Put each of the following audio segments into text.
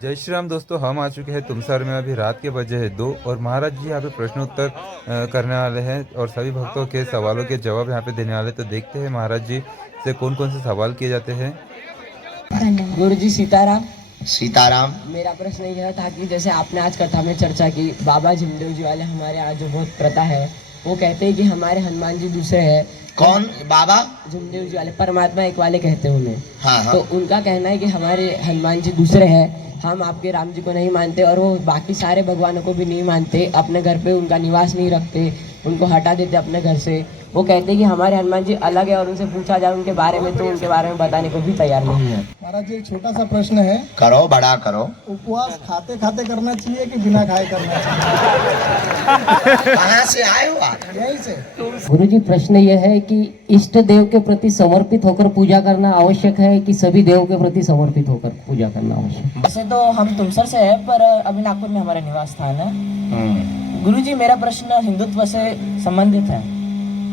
जय श्री राम दोस्तों, हम आ चुके हैं तुमसर में। अभी रात के बजे हैं 2 और महाराज जी यहाँ पे प्रश्नोत्तर करने वाले हैं और सभी भक्तों के सवालों के जवाब यहाँ पे देने वाले। तो देखते हैं महाराज जी से कौन कौन से सवाल किए जाते हैं। गुरु जी सीताराम। सीताराम। मेरा प्रश्न यह था कि जैसे आपने आज कथा में चर्चा की, बाबा झिमदेव जी वाले हमारे यहाँ जो बहुत प्रथा है, वो कहते हैं कि हमारे हनुमान जी दूसरे हैं। कौन बाबा? झिमदेव जी वाले, परमात्मा एक वाले कहते हैं उन्हें। हाँ हाँ। तो उनका कहना है कि हमारे हनुमान जी दूसरे हैं, हम आपके राम जी को नहीं मानते और वो बाकी सारे भगवानों को भी नहीं मानते, अपने घर पे उनका निवास नहीं रखते, उनको हटा देते अपने घर से। वो कहते हैं कि हमारे हनुमान जी अलग है और उनसे पूछा जाए उनके बारे में तो उनके बारे में बताने को भी तैयार नहीं है। महाराज जी एक छोटा सा प्रश्न है, करो, बड़ा करो। उपवास खाते खाते करना चाहिए कि बिना खाए करना चाहिए? कहाँ से आए हो आप? यहीं से। गुरु जी प्रश्न यह है कि इष्ट देव के प्रति समर्पित होकर पूजा करना आवश्यक है कि सभी देव के प्रति समर्पित होकर पूजा करना आवश्यक? वैसे तो हम तुमसर से है, पर अभी नागपुर में हमारा निवास स्थान है। गुरु जी मेरा प्रश्न हिंदुत्व से संबंधित है।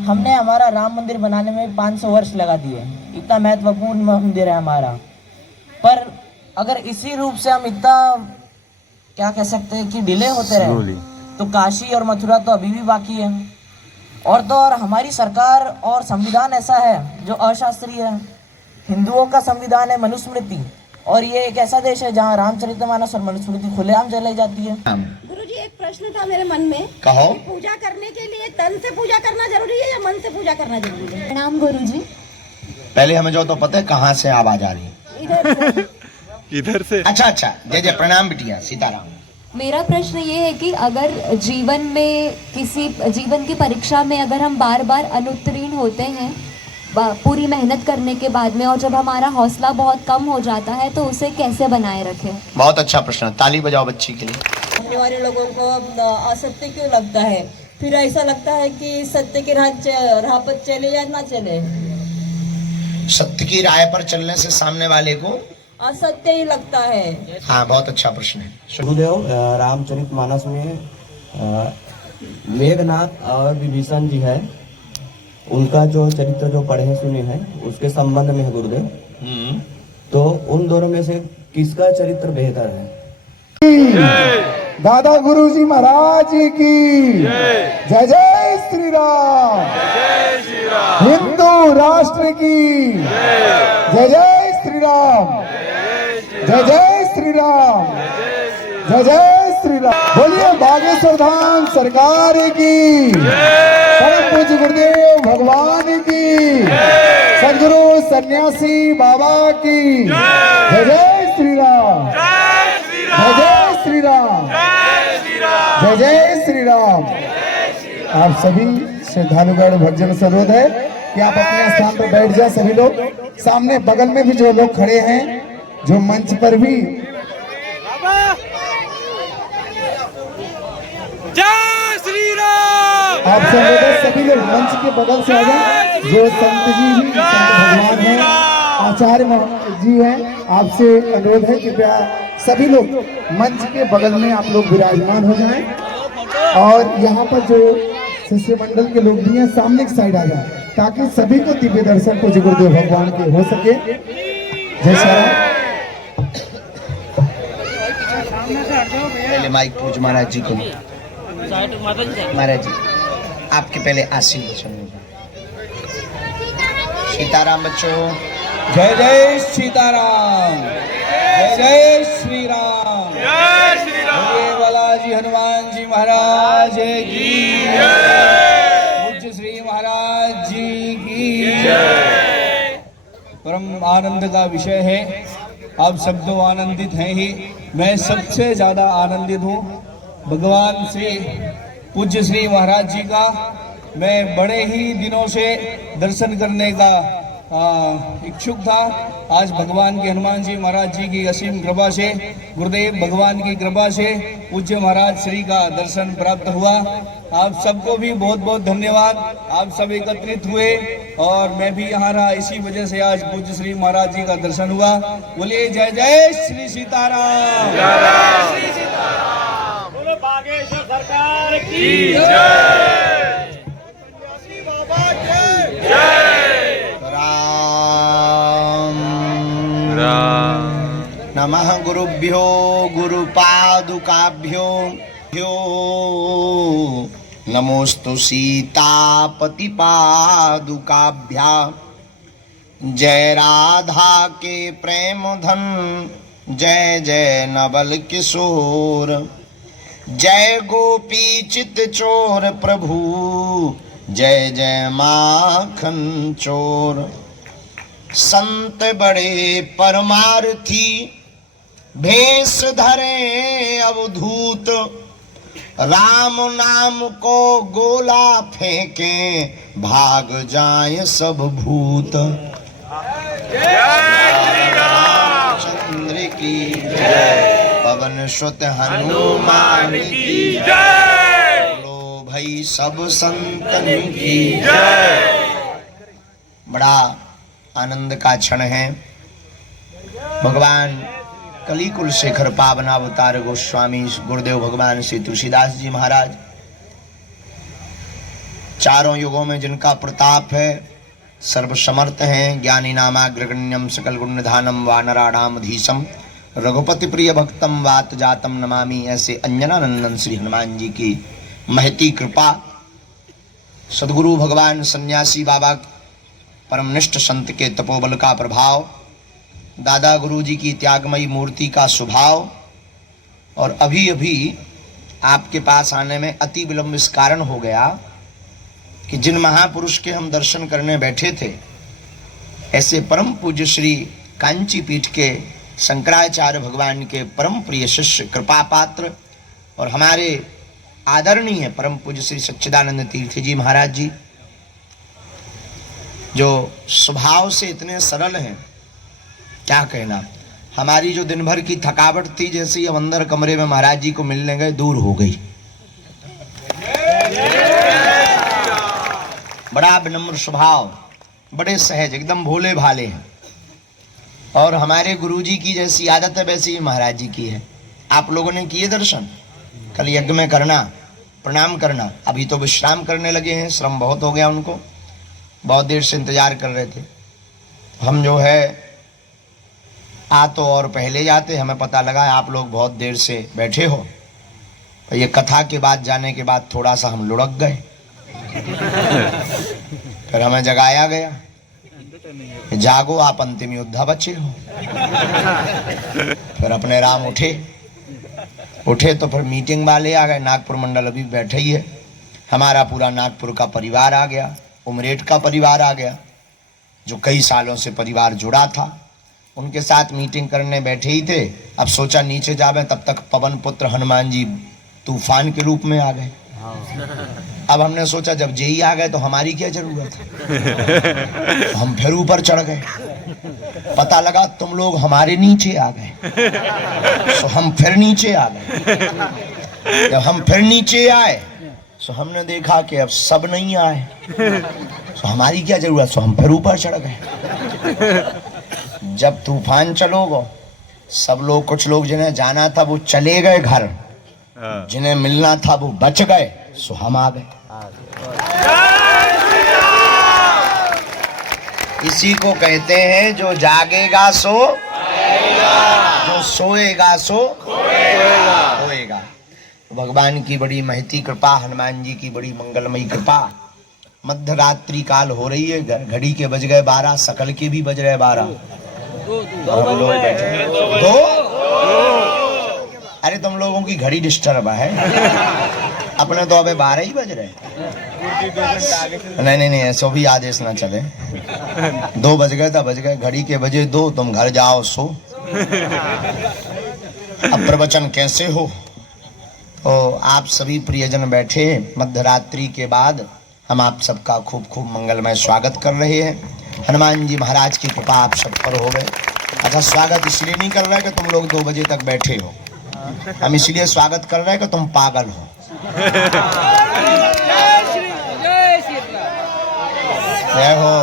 हमने हमारा राम मंदिर बनाने में 500 वर्ष लगा दिए, इतना महत्वपूर्ण मंदिर है हमारा, पर अगर इसी रूप से हम इतना क्या कह सकते हैं कि डिले होते रहे तो काशी और मथुरा तो अभी भी बाकी है। और तो और हमारी सरकार और संविधान ऐसा है जो अशास्त्रीय है। हिंदुओं का संविधान है मनुस्मृति, और ये एक ऐसा देश है जहाँ रामचरितमानस और मनुस्मृति खुलेआम चलाई जाती है। गुरुजी एक प्रश्न था मेरे मन में। कहो। पूजा करने के लिए तन से पूजा करना जरूरी है या मन से पूजा करना जरूरी है? प्रणाम गुरुजी। पहले हमें जो तो पता है कहाँ से आवाज आ रही है। इधर इधर से। अच्छा अच्छा, जय जय, प्रणाम बिटिया, सीताराम। मेरा प्रश्न ये है कि अगर जीवन में किसी जीवन की परीक्षा में अगर हम बार बार अनुत्तीर्ण होते हैं पूरी मेहनत करने के बाद में, और जब हमारा हौसला बहुत कम हो जाता है तो उसे कैसे बनाए रखें? बहुत अच्छा प्रश्न, ताली बजाओ बच्ची के लिए। सामने वाले लोगों को असत्य क्यों लगता है? फिर ऐसा लगता है कि सत्य की राह पर चले या ना चले। सत्य की राह पर चलने से सामने वाले को असत्य ही लगता है। हाँ, बहुत अच्छा प्रश्न है। गुरुदेव रामचरितमानस में मेघनाथ और विभीषण जी है, उनका जो चरित्र जो पढ़े सुने हैं उसके संबंध में है गुरुदेव। तो उन दोनों में से किसका चरित्र बेहतर है? दादा गुरुजी महाराज की जय जय श्री राम। हिंदू राष्ट्र की जय जय श्री राम। जय जय श्री राम। जय जय श्री राम। बोलिए बागेश्वर धाम सरकार की, परम पूज्य गुरुदेव भगवान की, सदगुरु सन्यासी बाबा की जय जय श्री राम। जय जय श्री राम। जय जय श्री राम। आप सभी श्रद्धालुगण भक्तजन से अनुरोध है कि आप अपने स्थान पर बैठ जाए। सभी लोग सामने बगल में भी जो लोग खड़े हैं, जो मंच पर भी, जय श्री राम। आप सभी लोग मंच के बगल से आ जाए। जो संत जी भी, संत भगवान हैं, आचार्य जी हैं, आपसे अनुरोध है कृपया सभी लोग मंच के बगल में आप लोग विराजमान हो जाएं। और यहाँ पर जो शिष्य मंडल के लोग भी हैं सामने की साइड आ जाए ताकि सभी को दिव्य दर्शन पूज्य गुरुदेव भगवान के हो सके। जय श्री राम। पहले माइक पूज महाराज जी को। महाराज जी आपके पहले आशीर्वचन होगा। सीताराम बच्चों। जय जय सीताराम। जय जय श्री राम। जय श्री राम। जय बालाजी हनुमान जी महाराज की जय। पूज्य श्री महाराज जी की जय। परम आनंद का विषय है, आप सब तो आनंदित हैं ही, मैं सबसे ज्यादा आनंदित हूँ भगवान श्री पूज्य श्री महाराज जी का। मैं बड़े ही दिनों से दर्शन करने का इच्छुक था। आज भगवान के हनुमान जी महाराज जी की असीम कृपा से, गुरुदेव भगवान की कृपा से पूज्य महाराज श्री का दर्शन प्राप्त हुआ। आप सबको भी बहुत बहुत धन्यवाद। आप सब एकत्रित हुए और मैं भी यहाँ रहा, इसी वजह से आज पूज्य श्री महाराज जी का दर्शन हुआ। बोलिए जय जय श्री सीताराम। बोलो बागेश्वर सरकार की जय। बाबा की जय। राम नमः गुरुभ्यो गुरुपादुकाभ्यो नमोस्तु सीतापतिपादुकाभ्या जय राधा के प्रेम धन जय जय नवल किशोर जय गोपी चित चोर प्रभु जय जय माखन चोर संत बड़े परमार्थी भेष धरे अवधूत राम नाम को गोला फेंके भाग जाए सब भूत चंद्र की जय पवन सुत हनुमान की जय लो भाई सब संतन की जय। बड़ा आनंद का क्षण है। भगवान कलिकुल शेखर पावनावतार गोस्वामी गुरुदेव भगवान श्री तुलसीदास जी महाराज चारों युगों में जिनका प्रताप है, सर्वसमर्थ हैं, ज्ञानी नामाग्रगण्यम सकल गुण निधानम वानराणाम धीशम रघुपति प्रिय भक्तम वात जातम नमामि, ऐसे अंजनानंदन श्री हनुमान जी की महती कृपा, सदगुरु भगवान सन्यासी बाबा परमनिष्ठ संत के तपोबल का प्रभाव, दादा गुरु जी की त्यागमयी मूर्ति का स्वभाव, और अभी अभी आपके पास आने में अति विलंब इस कारण हो गया कि जिन महापुरुष के हम दर्शन करने बैठे थे, ऐसे परम पूज्य श्री कांची पीठ के शंकराचार्य भगवान के परम प्रिय शिष्य कृपा पात्र और हमारे आदरणीय परम पूज्य श्री सच्चिदानंद तीर्थ जी महाराज जी, जो स्वभाव से इतने सरल हैं, क्या कहना। हमारी जो दिन भर की थकावट थी, जैसे ही हम अंदर कमरे में महाराज जी को मिलने गए, दूर हो गई। बड़ा विनम्र स्वभाव, बड़े सहज, एकदम भोले भाले हैं। और हमारे गुरुजी की जैसी आदत है वैसी ही महाराज जी की है। आप लोगों ने किए दर्शन, कल यज्ञ में करना, प्रणाम करना। अभी तो विश्राम करने लगे हैं, श्रम बहुत हो गया उनको, बहुत देर से इंतजार कर रहे थे। हम जो है आ तो और पहले जाते, हमें पता लगा आप लोग बहुत देर से बैठे हो। ये कथा के बाद जाने के बाद थोड़ा सा हम लुढ़क गए, फिर हमें जगाया गया, जागो आप अंतिम योद्धा बचे हो। फिर अपने राम उठे तो फिर मीटिंग वाले आ गए। नागपुर मंडल अभी बैठे ही है, हमारा पूरा नागपुर का परिवार आ गया, उमरेठ का परिवार आ गया, जो कई सालों से परिवार जुड़ा था, उनके साथ मीटिंग करने बैठे ही थे। अब सोचा नीचे जावे, तब तक पवन पुत्र हनुमान जी तूफान के रूप में आ गए। अब हमने सोचा जब जेई आ गए तो हमारी क्या जरूरत है, तो हम फिर ऊपर चढ़ गए। पता लगा तुम लोग हमारे नीचे आ गए, तो हम फिर नीचे आ गए। जब हम फिर नीचे आए तो हमने देखा कि अब सब नहीं आए, तो हमारी क्या जरूरत, तो हम फिर ऊपर चढ़ गए। जब तूफान चलोगे, सब लोग, कुछ लोग जिन्हें जाना था वो चले गए घर, जिन्हें मिलना था वो बच गए, सो हम आ गए। इसी को कहते हैं जो जागेगा सो जो सोएगा सो होएगा। भगवान की बड़ी महती कृपा, हनुमान जी की बड़ी मंगलमयी कृपा। मध्य रात्रि काल हो रही है, घड़ी के बज गए 12, सकल के भी बज रहे 12। हम लोग बैठे दो। अरे तुम लोगों की घड़ी डिस्टर्ब है, अपने तो अबे 12 ही बज रहे। नहीं, ऐसा भी आदेश ना चले। 2 बज गए तो बज गए, घड़ी के बजे 2, तुम घर जाओ सो। अब प्रवचन कैसे हो। तो आप सभी प्रियजन बैठे, मध्य रात्रि के बाद हम आप सबका खूब खूब मंगलमय स्वागत कर रहे हैं। हनुमान जी महाराज की कृपा आप सब पर हो गए। अच्छा, स्वागत इसलिए नहीं कर रहे कि तुम लोग 2 बजे तक बैठे हो, हम इसलिए स्वागत कर रहे हैं कि तुम पागल हो। जय हो।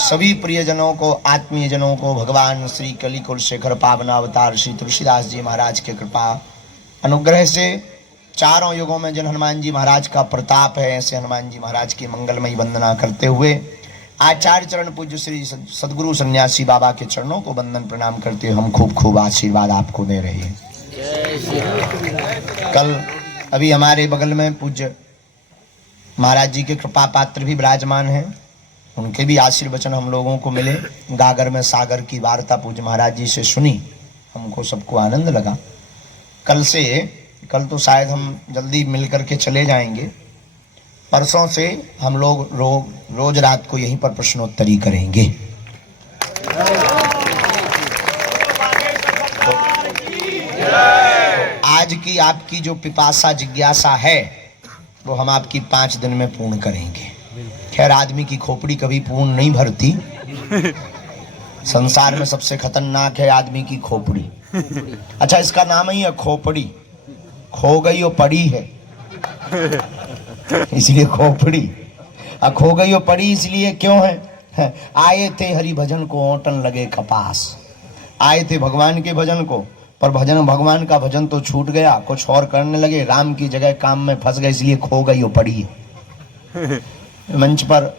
सभी प्रियजनों को, आत्मीय जनों को भगवान श्री कलिकुल शेखर पावनावतार श्री तुलसीदास जी महाराज के कृपा अनुग्रह से चारों युगों में जिन हनुमान जी महाराज का प्रताप है, ऐसे हनुमान जी महाराज की मंगलमयी वंदना करते हुए आचार्य चरण पूज्य श्री सदगुरु सन्यासी बाबा के चरणों को वंदन प्रणाम करते हुए हम खूब खूब आशीर्वाद आपको दे रहे हैं। कल अभी हमारे बगल में पूज्य महाराज जी के कृपा पात्र भी विराजमान हैं, उनके भी आशीर्वचन हम लोगों को मिले। गागर में सागर की वार्ता पूज्य महाराज जी से सुनी, हमको सबको आनंद लगा। कल तो शायद हम जल्दी मिल करके चले जाएंगे, परसों से हम लोग रोज रात को यहीं पर प्रश्नोत्तरी करेंगे। तो आज की आपकी जो पिपासा जिज्ञासा है वो हम आपकी 5 दिन में पूर्ण करेंगे। खैर आदमी की खोपड़ी कभी पूर्ण नहीं भरती, संसार में सबसे खतरनाक है आदमी की खोपड़ी। अच्छा, इसका नाम ही है खोपड़ी, खो गई वो पड़ी है इसलिए खोपड़ी। अब खो गई वो पड़ी इसलिए क्यों है? आए थे हरि भजन को ओटन लगे कपास, आए थे भगवान के भजन को, पर भगवान का भजन तो छूट गया, कुछ और करने लगे, राम की जगह काम में फंस गए, इसलिए खो गई वो पड़ी है। मंच पर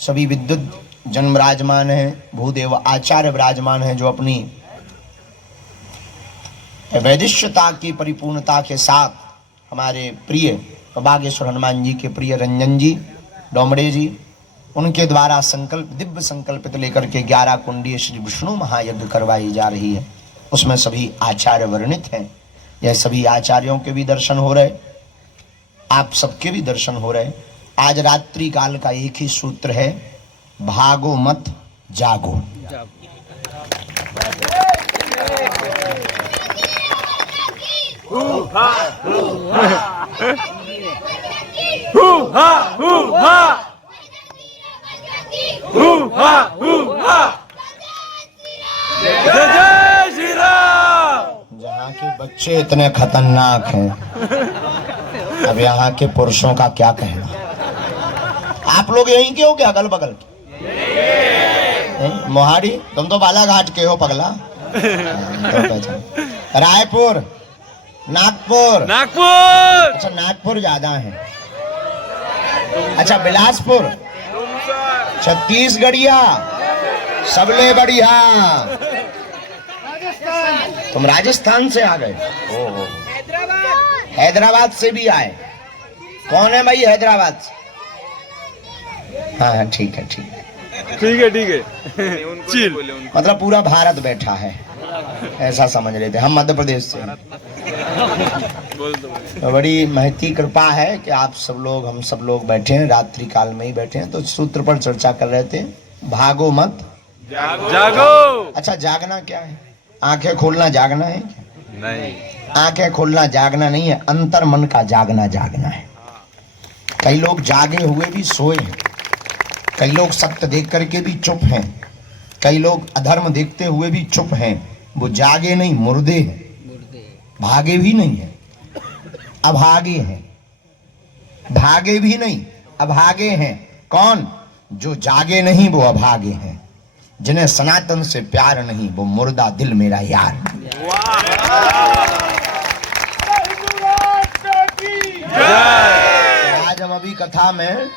सभी विद्युत जन विराजमान है, भूदेव आचार्य विराजमान है, जो अपनी वैदिष्यता की परिपूर्णता के साथ हमारे प्रिय बागेश्वर हनुमान जी के प्रिय रंजन जी डोमड़े जी, उनके द्वारा संकल्प दिव्य संकल्पित लेकर के 11 कुंडीय श्री विष्णु महायज्ञ करवाई जा रही है। उसमें सभी आचार्य वर्णित हैं। यह सभी आचार्यों के भी दर्शन हो रहे, आप सबके भी दर्शन हो रहे। आज रात्रि काल का एक ही सूत्र है, भागो मत जागो। जहाँ के बच्चे इतने खतरनाक हैं, अब यहाँ के पुरुषों का क्या कहना। आप लोग यहीं के हो क्या? अगल बगल मोहाड़ी, तुम तो बालाघाट के हो पगला। रायपुर, नागपुर। अच्छा, नागपुर ज्यादा है। अच्छा, बिलासपुर, छत्तीसगढ़िया, सबले बढ़िया। तुम राजस्थान से आ गए? ओहो, हैदराबाद से भी आए। कौन है भाई हैदराबाद से? हाँ ठीक है, ठीक है। मतलब पूरा भारत बैठा है, ऐसा समझ रहे थे। हम मध्य प्रदेश से हैं। तो बड़ी महती कृपा है कि आप सब लोग, हम सब लोग बैठे हैं, रात्रि काल में ही बैठे हैं। तो सूत्र पर चर्चा कर रहे थे, भागो मत जागो। अच्छा, जागना क्या है? आंखें खोलना जागना है? नहीं, आंखें खोलना जागना नहीं है, अंतर मन का जागना है। कई लोग जागे हुए भी सोए हैं, कई लोग सत्य देख करके भी चुप हैं, कई लोग अधर्म देखते हुए भी चुप हैं। वो जागे नहीं, मुर्दे हैं। भागे भी नहीं है, अभागे हैं। भागे भी नहीं, अभागे हैं। कौन? जो जागे नहीं वो अभागे हैं। जिन्हें सनातन से प्यार नहीं वो मुर्दा दिल मेरा यार। आज हम अभी कथा में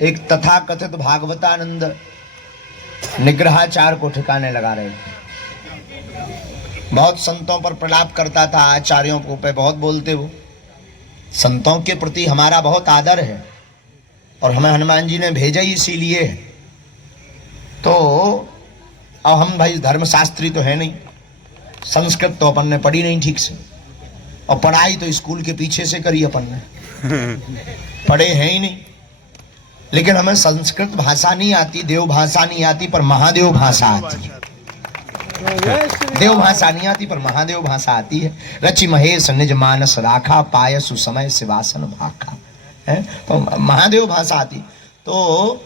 एक तथाकथित भागवतानंद निग्रहाचार को ठिकाने लगा रहे थे। बहुत संतों पर प्रलाप करता था, आचार्यों को पे बहुत बोलते। वो संतों के प्रति हमारा बहुत आदर है और हमें हनुमान जी ने भेजा ही इसीलिए है। तो अब हम भाई धर्मशास्त्री तो है नहीं, संस्कृत तो अपन ने पढ़ी नहीं ठीक से, और पढ़ाई तो स्कूल के पीछे से करी अपन ने, पढ़े हैं ही नहीं। लेकिन हमें संस्कृत भाषा नहीं आती, देव भाषा नहीं आती, पर महादेव भाषा आती है। देव भाषा नहीं आती पर महादेव भाषा आती है। रचि महेश निज मानस राखा, पाय सुसमय शिवासन भाखा, है तो महादेव भाषा आती। तो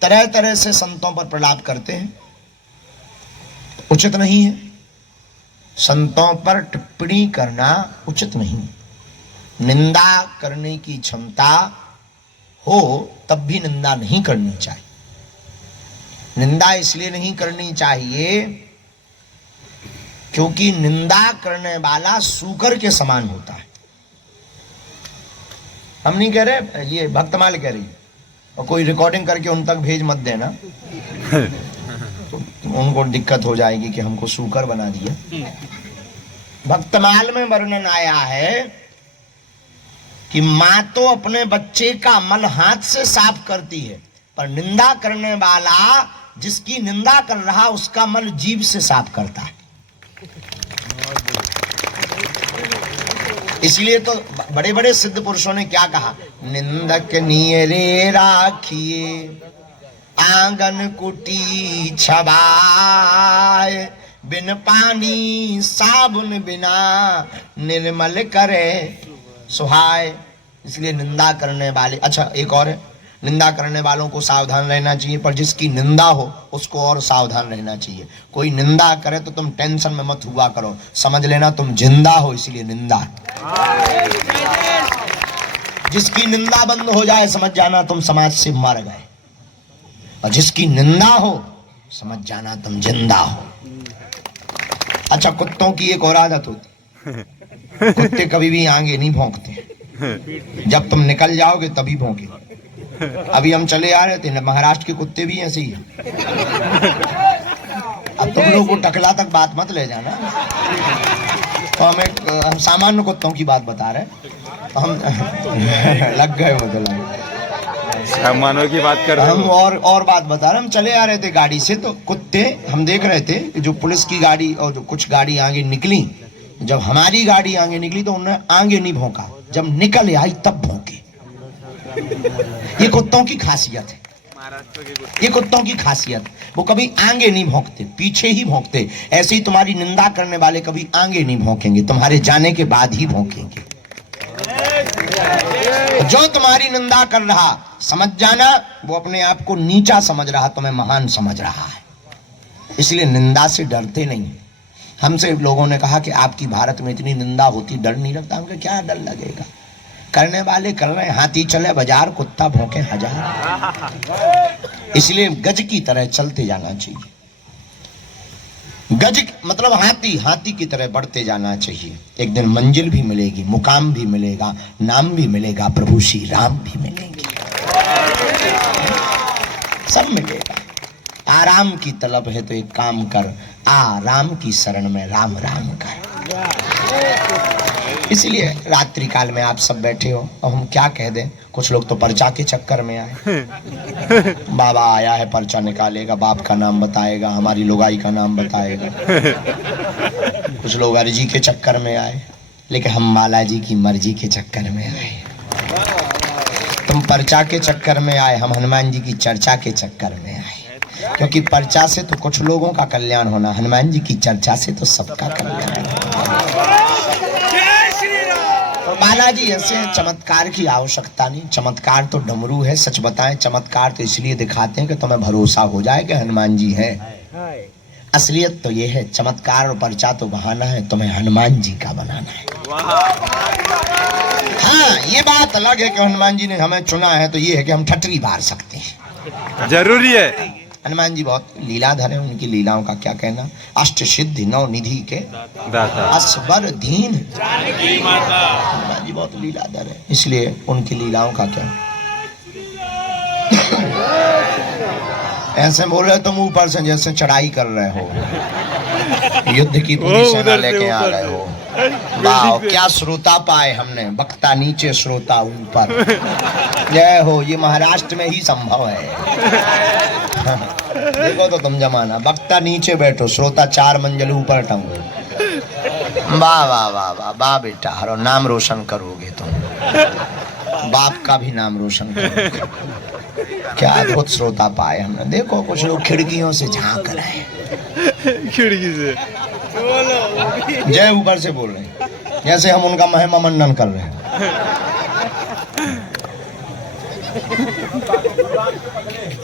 तरह तरह से संतों पर प्रलाप करते हैं, उचित नहीं है। संतों पर टिप्पणी करना उचित नहीं। निंदा करने की क्षमता हो तब भी निंदा नहीं करनी चाहिए। निंदा इसलिए नहीं करनी चाहिए क्योंकि निंदा करने वाला सूकर के समान होता है। हम नहीं कह रहे, ये भक्तमाल कह रही है। और कोई रिकॉर्डिंग करके उन तक भेज मत देना, तो उनको दिक्कत हो जाएगी कि हमको सूकर बना दिया। भक्तमाल में वर्णन आया है कि माँ तो अपने बच्चे का मल हाथ से साफ करती है, पर निंदा करने वाला जिसकी निंदा कर रहा उसका मल जीभ से साफ करता है। इसलिए तो बड़े बड़े सिद्ध पुरुषों ने क्या कहा, निंदक नियरे राखिए आंगन कुटी छबाए, बिन पानी साबुन बिना निर्मल करे सुहाय। इसलिए निंदा करने वाले, अच्छा एक और है, निंदा करने वालों को सावधान रहना चाहिए, पर जिसकी निंदा हो उसको और सावधान रहना चाहिए। कोई निंदा करे तो तुम टेंशन में मत हुआ करो, समझ लेना तुम जिंदा हो, इसलिए निंदा। जिसकी निंदा बंद हो जाए समझ जाना तुम समाज से मर गए, और जिसकी निंदा हो समझ जाना तुम जिंदा हो। अच्छा, कुत्तों की एक और आदत होती, कुत्ते कभी भी आगे नहीं भौंकते, जब तुम निकल जाओगे तभी भौंके। अभी हम चले आ रहे थे, महाराष्ट्र के कुत्ते भी ऐसे ही हैं। अब तुम लोग को टकला तक बात मत ले जाना, तो हम सामान्य कुत्तों की बात बता रहे हैं, तो हम लग गए मतलब सामानों की बात कर रहे हम और बात बता रहे। हम चले आ रहे थे गाड़ी से, तो कुत्ते हम देख रहे थे कि जो पुलिस की गाड़ी और जो कुछ गाड़ी आगे निकली, जब हमारी गाड़ी आगे निकली तो उन्होंने आगे नहीं भौंका, जब निकल आई तब भौंके। ये कुत्तों की खासियत है, ये कुत्तों की खासियत। वो कभी आगे नहीं भौंकते, पीछे ही भौंकते। ऐसे ही तुम्हारी निंदा करने वाले कभी आगे नहीं भौंकेंगे, तुम्हारे जाने के बाद ही भौंकेंगे। जो तुम्हारी निंदा कर रहा समझ जाना वो अपने आप को नीचा समझ रहा, तुम्हें महान समझ रहा है। इसलिए निंदा से डरते नहीं। हमसे लोगों ने कहा कि आपकी भारत में इतनी निंदा होती, डर नहीं लगता? हमको क्या डर लगेगा, करने वाले कर रहे हैं। हाथी चले बाजार, कुत्ता भौंके हजार। इसलिए गज की तरह चलते जाना चाहिए। गज मतलब हाथी, हाथी की तरह बढ़ते जाना चाहिए। एक दिन मंजिल भी मिलेगी, मुकाम भी मिलेगा, नाम भी मिलेगा, प्रभु श्री राम भी मिलेंगे, सब मिलेगा। आराम की तलब है तो एक काम कर, आराम की शरण में राम राम कर। इसलिए रात्रि काल में आप सब बैठे हो, और हम क्या कह दें, कुछ लोग तो पर्चा के चक्कर में आए। बाबा आया है, पर्चा निकालेगा, बाप का नाम बताएगा, हमारी लुगाई का नाम बताएगा। कुछ लोग अर्जी के चक्कर में आए, लेकिन हम बालाजी की मर्जी के चक्कर में आए। तुम पर्चा के चक्कर में आए, हम हनुमान जी की चर्चा के चक्कर में आए। क्योंकि पर्चा से तो कुछ लोगों का कल्याण होना, हनुमान जी की चर्चा से तो सबका कल्याण होना। तो बालाजी ऐसे चमत्कार की आवश्यकता नहीं। चमत्कार तो डमरू है, सच बताएं चमत्कार तो इसलिए दिखाते हैं कि तुम्हें भरोसा हो जाए कि हनुमान जी है। असलियत तो ये है, चमत्कार और पर्चा तो बहाना है, तुम्हें हनुमान जी का बनाना है। हाँ, ये बात अलग है कि हनुमान जी ने हमें चुना है, तो ये है कि हम ठटरी मार सकते हैं, जरूरी है। हनुमान जी बहुत लीलाधर है, उनकी लीलाओं का क्या कहना। अष्ट सिद्धि नौ निधि के दाता, असबर दीन हनुमान जी बहुत लीलाधर है, इसलिए उनकी लीलाओं का क्या। ऐसे बोल रहे तुम ऊपर से जैसे चढ़ाई कर रहे हो, युद्ध की पूरी सेना लेके आ रहे हो। वाह, क्या श्रोता पाए हमने, वक्ता नीचे श्रोता ऊपर। जय हो, ये महाराष्ट्र में ही संभव है। देखो तो तुम जमाना, वक्ता नीचे बैठो, श्रोता 4 मंजिल ऊपर टंगो। वाह वाह वाह वाह वाह बेटा, हरो नाम रोशन करोगे तुम, बाप का भी नाम रोशन करोगे। क्या अद्भुत श्रोता पाए हमने। देखो कुछ लोग खिड़कियों से झांक रहे हैं, खिड़की से जय ऊपर से बोल रहे हैं, जैसे हम उनका महिमा मंडन कर रहे हैं।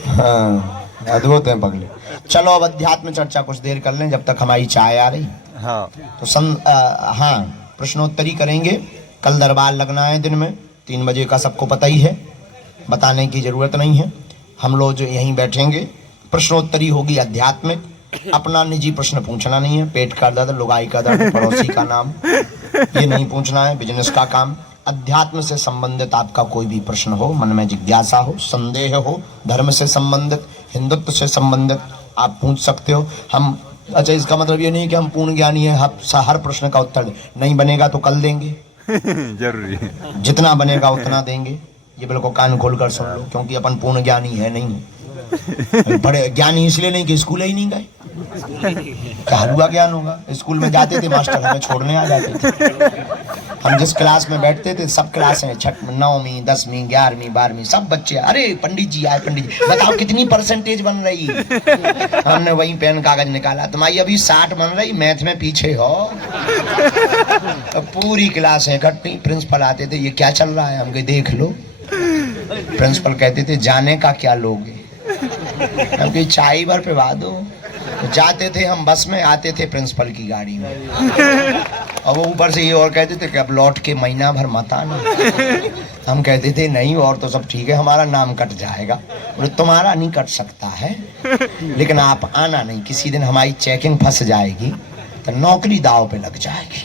हाँ, अद्भुत है पगले। चलो अब अध्यात्म चर्चा कुछ देर कर लें, जब तक हमारी चाय आ रही। हाँ, तो हाँ, प्रश्नोत्तरी करेंगे। कल दरबार लगना है दिन में 3 बजे का, सबको पता ही है, बताने की जरूरत नहीं है। हम लोग जो यहीं बैठेंगे, प्रश्नोत्तरी होगी आध्यात्मिक। अपना निजी प्रश्न पूछना नहीं है, पेट का दर्द, लुगाई का दर्द, पड़ोसी का नाम, ये नहीं पूछना है। बिजनेस का काम, अध्यात्म से संबंधित आपका कोई भी प्रश्न हो, मन में जिज्ञासा हो, संदेह हो, धर्म से संबंधित, हिंदुत्व से संबंधित, आप पूछ सकते हो। हम अच्छा, इसका मतलब ये नहीं कि हम पूर्ण ज्ञानी हैं, हर प्रश्न का उत्तर नहीं बनेगा तो कल देंगे जरूरी है, जितना बनेगा उतना देंगे। ये बिल्कुल कान खोल कर सुन लो, क्योंकि अपन पूर्ण ज्ञानी है नहीं। बड़े ज्ञानी इसलिए नहीं कि स्कूल ही नहीं गए, हलवा ज्ञान होगा। स्कूल में जाते थे, मास्टर हमें छोड़ने आ जाते थे। हम जिस क्लास में बैठते थे सब क्लास हैं, 9वीं 10वीं 11वीं 12वीं सब बच्चे। अरे पंडित जी आए, पंडित जी बताओ कितनी परसेंटेज बन रही। हमने वही पेन कागज निकाला, तुम्हारी अभी 60 बन रही, मैथ में पीछे हो। पूरी क्लास है इकट्ठी। प्रिंसिपल आते थे, ये क्या चल रहा है, हम कहे देख लो। प्रिंसिपल कहते थे जाने का क्या लोगे, हम कहे चाय भर पे दो। जाते थे हम बस में, आते थे प्रिंसिपल की गाड़ी में, और वो ऊपर से ये और कहते थे कि अब लौट के महीना भर मत आना। हम कहते थे नहीं, और तो सब ठीक है, हमारा नाम कट जाएगा। बोले तुम्हारा नहीं कट सकता है, लेकिन आप आना नहीं, किसी दिन हमारी चेकिंग फंस जाएगी तो नौकरी दाव पे लग जाएगी।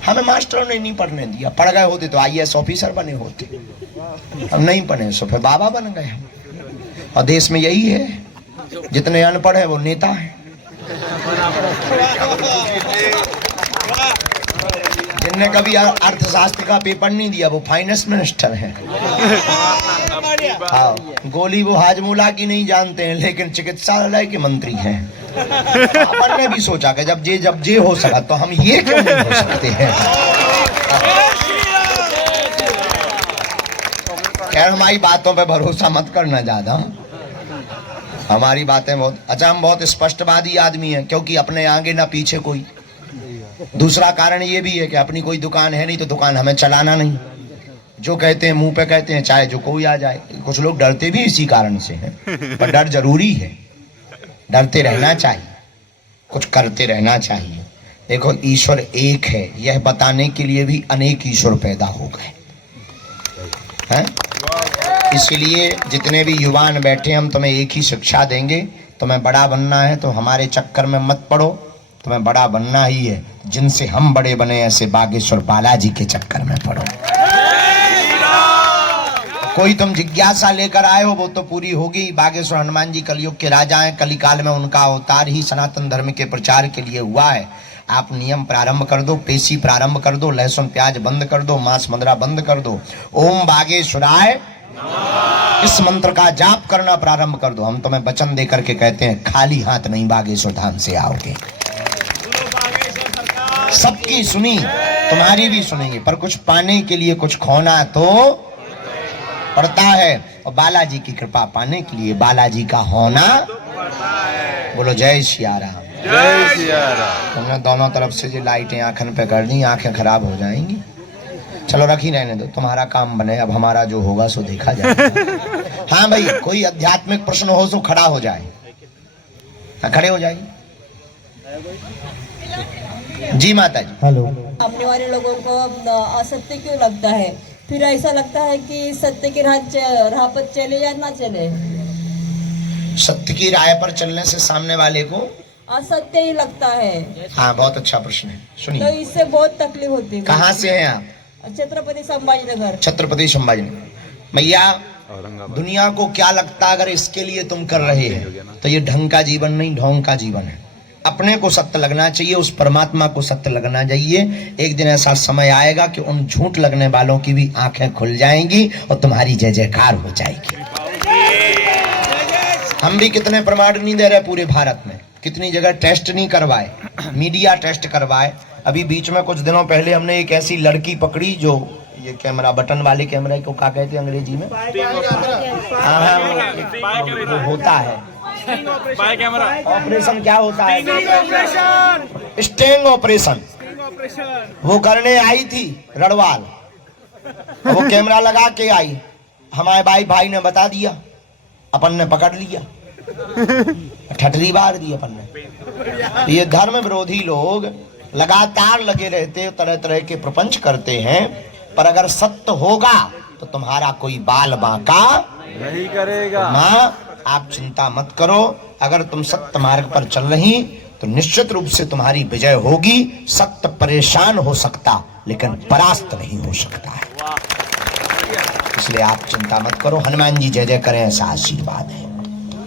हमें मास्टरों ने नहीं पढ़ने दिया, पढ़ गए होते तो IAS ऑफिसर बने होते, हम नहीं पढ़े सो फिर बाबा बन गए। और देश में यही है, जितने अनपढ़ है वो नेता है, जिनने कभी अर्थशास्त्र का पेपर नहीं दिया वो फाइनेंस मिनिस्टर है। हाँ, गोली वो हाजमूला की नहीं जानते हैं, लेकिन चिकित्सालय के मंत्री हैं। अपन ने भी सोचा कि जब जे हो सका तो हम ये क्यों नहीं हो सकते हैं। खैर, हमारी बातों पे भरोसा मत करना ज्यादा, हमारी बातें बहुत अच्छा, हम बहुत स्पष्टवादी आदमी हैं, क्योंकि अपने आगे ना पीछे कोई। दूसरा कारण ये भी है कि अपनी कोई दुकान है नहीं तो दुकान हमें चलाना नहीं, जो कहते हैं मुंह पे कहते हैं, चाहे जो कोई आ जाए। कुछ लोग डरते भी इसी कारण से हैं, पर डर जरूरी है, डरते रहना चाहिए, कुछ करते रहना चाहिए। देखो, ईश्वर एक है, यह बताने के लिए भी अनेक ईश्वर पैदा हो गए हैं। इसलिए जितने भी युवान बैठे, हम तुम्हें एक ही शिक्षा देंगे, तुम्हें बड़ा बनना है तो हमारे चक्कर में मत पड़ो, तुम्हें बड़ा बनना ही है। जिनसे हम बड़े बने ऐसे बागेश्वर बालाजी के चक्कर में पड़ो। कोई तुम जिज्ञासा लेकर आए हो वो तो पूरी होगी। बागेश्वर हनुमान जी कलयुग के राजा हैं, कलिकाल में उनका अवतार ही सनातन धर्म के प्रचार के लिए हुआ है। आप नियम प्रारंभ कर दो, पेशी प्रारंभ कर दो, लहसुन प्याज बंद कर दो, मांस मदिरा बंद कर दो, ओम बागेश्वराय इस मंत्र का जाप करना प्रारंभ कर दो। हम तुम्हें वचन देकर के कहते हैं, खाली हाथ नहीं बागेश्वर धाम से आओगे। सबकी सुनी, तुम्हारी भी सुनेंगे, पर कुछ पाने के लिए कुछ खोना तो पड़ता है, और बालाजी की कृपा पाने के लिए बालाजी का होना। बोलो जय सिया राम, जय सिया राम। तुमने दोनों तरफ से जो लाइटें आंखन पे कर दी, आंखें खराब हो जाएंगी। चलो रखी रहने दो, तुम्हारा काम बने, अब हमारा जो होगा सो देखा जाएगा। हाँ भाई, कोई आध्यात्मिक प्रश्न हो तो खड़ा हो जाए। हाँ, खड़े हो जाइए। जी माता जी। हेलो। सामने वाले लोगों को असत्य क्यों लगता है, फिर ऐसा लगता है कि सत्य की राह पर चले या ना चले। सत्य की राह पर चलने से सामने वाले को असत्य ही लगता है। हाँ, बहुत अच्छा प्रश्न है, तो सुनिए। इससे बहुत तकलीफ होती है। कहाँ से हैं आप? छत्रपति संभाजीनगर। छत्रपति संभाजीनगर। भैया, दुनिया को क्या लगता अगर इसके लिए तुम कर रहे हैं तो ये ढंग का जीवन नहीं, ढोंग का जीवन है। अपने को सत्य लगना चाहिए, उस परमात्मा को सत्य लगना चाहिए। एक दिन ऐसा समय आएगा कि उन झूठ लगने वालों की भी आंखें खुल जाएंगी और तुम्हारी जय जयकार हो जाएगी। हम भी कितने प्रमाण नहीं दे रहे पूरे भारत में, कितनी जगह टेस्ट नहीं करवाए, मीडिया टेस्ट करवाए। अभी बीच में कुछ दिनों पहले हमने एक ऐसी लड़की पकड़ी जो ये कैमरा, बटन वाले कैमरे को क्या कहते हैं अंग्रेजी में? हाँ, वो होता है ऑपरेशन। क्या होता है? Sting operation. वो करने आई थी रड़वाल, वो कैमरा लगा के आई, हमारे भाई ने बता दिया, अपन ने पकड़ लिया, ठटरी मार दी अपन ने। ये धर्म विरोधी लोग लगातार लगे रहते, तरह तरह के प्रपंच करते हैं, पर अगर सत्य होगा तो तुम्हारा कोई बाल बांका नहीं करेगा। माँ, आप चिंता मत करो, अगर तुम सत्य मार्ग पर चल रही तो निश्चित रूप से तुम्हारी विजय होगी। सत्य परेशान हो सकता लेकिन परास्त नहीं हो सकता है। इसलिए आप चिंता मत करो, हनुमान जी जय जय करें ऐसा आशीर्वाद है।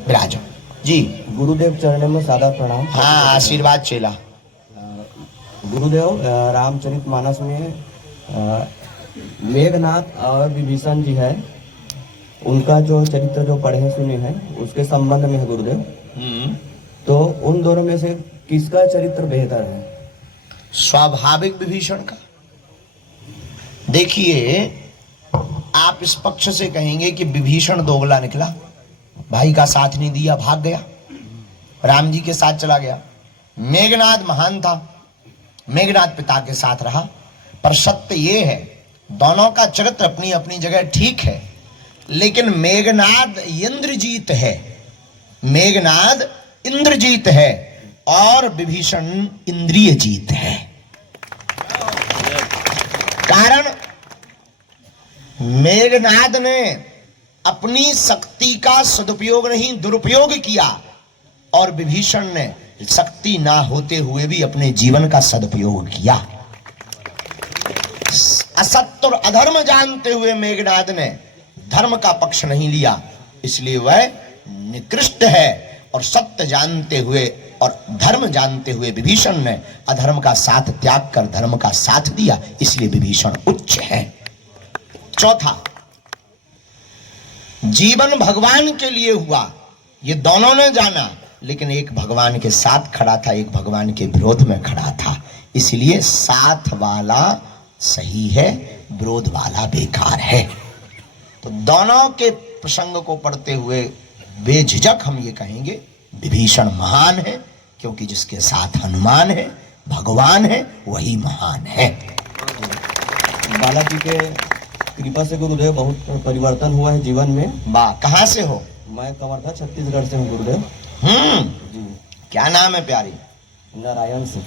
विराजो जी। गुरुदेव चरण में सादर प्रणाम। हाँ, आशीर्वाद चेला। गुरुदेव रामचरितमानस में मेघनाथ और विभीषण जी है, उनका जो चरित्र जो पढ़े सुने हैं उसके संबंध में है गुरुदेव। तो उन दोनों में से किसका चरित्र बेहतर है? स्वाभाविक विभीषण का। देखिए, आप इस पक्ष से कहेंगे कि विभीषण दोगला निकला, भाई का साथ नहीं दिया, भाग गया, राम जी के साथ चला गया। मेघनाथ महान था, मेघनाथ पिता के साथ रहा। पर सत्य ये है, दोनों का चरित्र अपनी अपनी जगह ठीक है, लेकिन मेघनाथ इंद्रजीत है, मेघनाथ इंद्रजीत है और विभीषण इंद्रिय जीत है। कारण मेघनाथ ने अपनी शक्ति का सदुपयोग नहीं दुरुपयोग किया, और विभीषण ने शक्ति ना होते हुए भी अपने जीवन का सदुपयोग किया। असत्य और अधर्म जानते हुए मेघनाथ ने धर्म का पक्ष नहीं लिया, इसलिए वह निकृष्ट है। और सत्य जानते हुए और धर्म जानते हुए विभीषण ने अधर्म का साथ त्याग कर धर्म का साथ दिया, इसलिए विभीषण उच्च है। चौथा, जीवन भगवान के लिए हुआ, ये दोनों ने जाना, लेकिन एक भगवान के साथ खड़ा था, एक भगवान के विरोध में खड़ा था, इसलिए साथ वाला सही है, विरोध वाला बेकार है। तो दोनों के प्रसंग को पढ़ते हुए बेझिझक हम ये कहेंगे विभीषण महान है, क्योंकि जिसके साथ हनुमान है, भगवान है, वही महान है। बालाजी के कृपा से गुरुदेव बहुत परिवर्तन हुआ है जीवन में। वाह, कहाँ से हो? मैं कवर्धा छत्तीसगढ़ से हूँ गुरुदेव। जी। क्या नाम है प्यारी? नारायण से।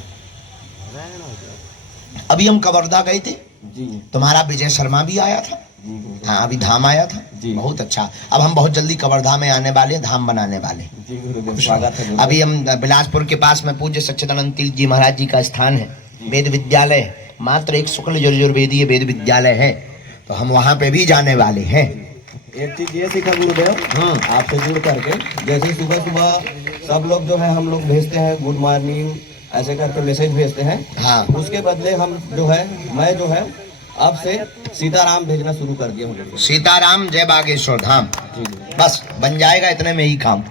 अभी हम कवर्धा गए थे, जी। तुम्हारा विजय शर्मा भी आया था। जी। हाँ, अभी धाम आया था। जी। बहुत अच्छा। अब हम बहुत जल्दी कवर्धा में आने वाले, धाम बनाने वाले। जी गुरुदेव, स्वागत है। अभी हम बिलासपुर के पास में पूज्य सच्चिदानंद तीर्थ जी महाराज जी का स्थान है, वेद विद्यालय, मात्र एक शुक्ल यजुर्वेदीय वेद विद्यालय है, तो हम वहाँ पे भी जाने वाले हैं। एक चीज ये सीखा गुरुदेव आपसे जुड़ करके, जैसे सुबह सुबह सब लोग जो है हम लोग भेजते हैं गुड मॉर्निंग ऐसे करके मैसेज भेजते हैं। हाँ। उसके बदले हम जो है, मैं जो है अब से सीताराम भेजना शुरू कर दिया हूँ। सीताराम जय बागेश्वर धाम, बस बन जाएगा इतने में ही काम।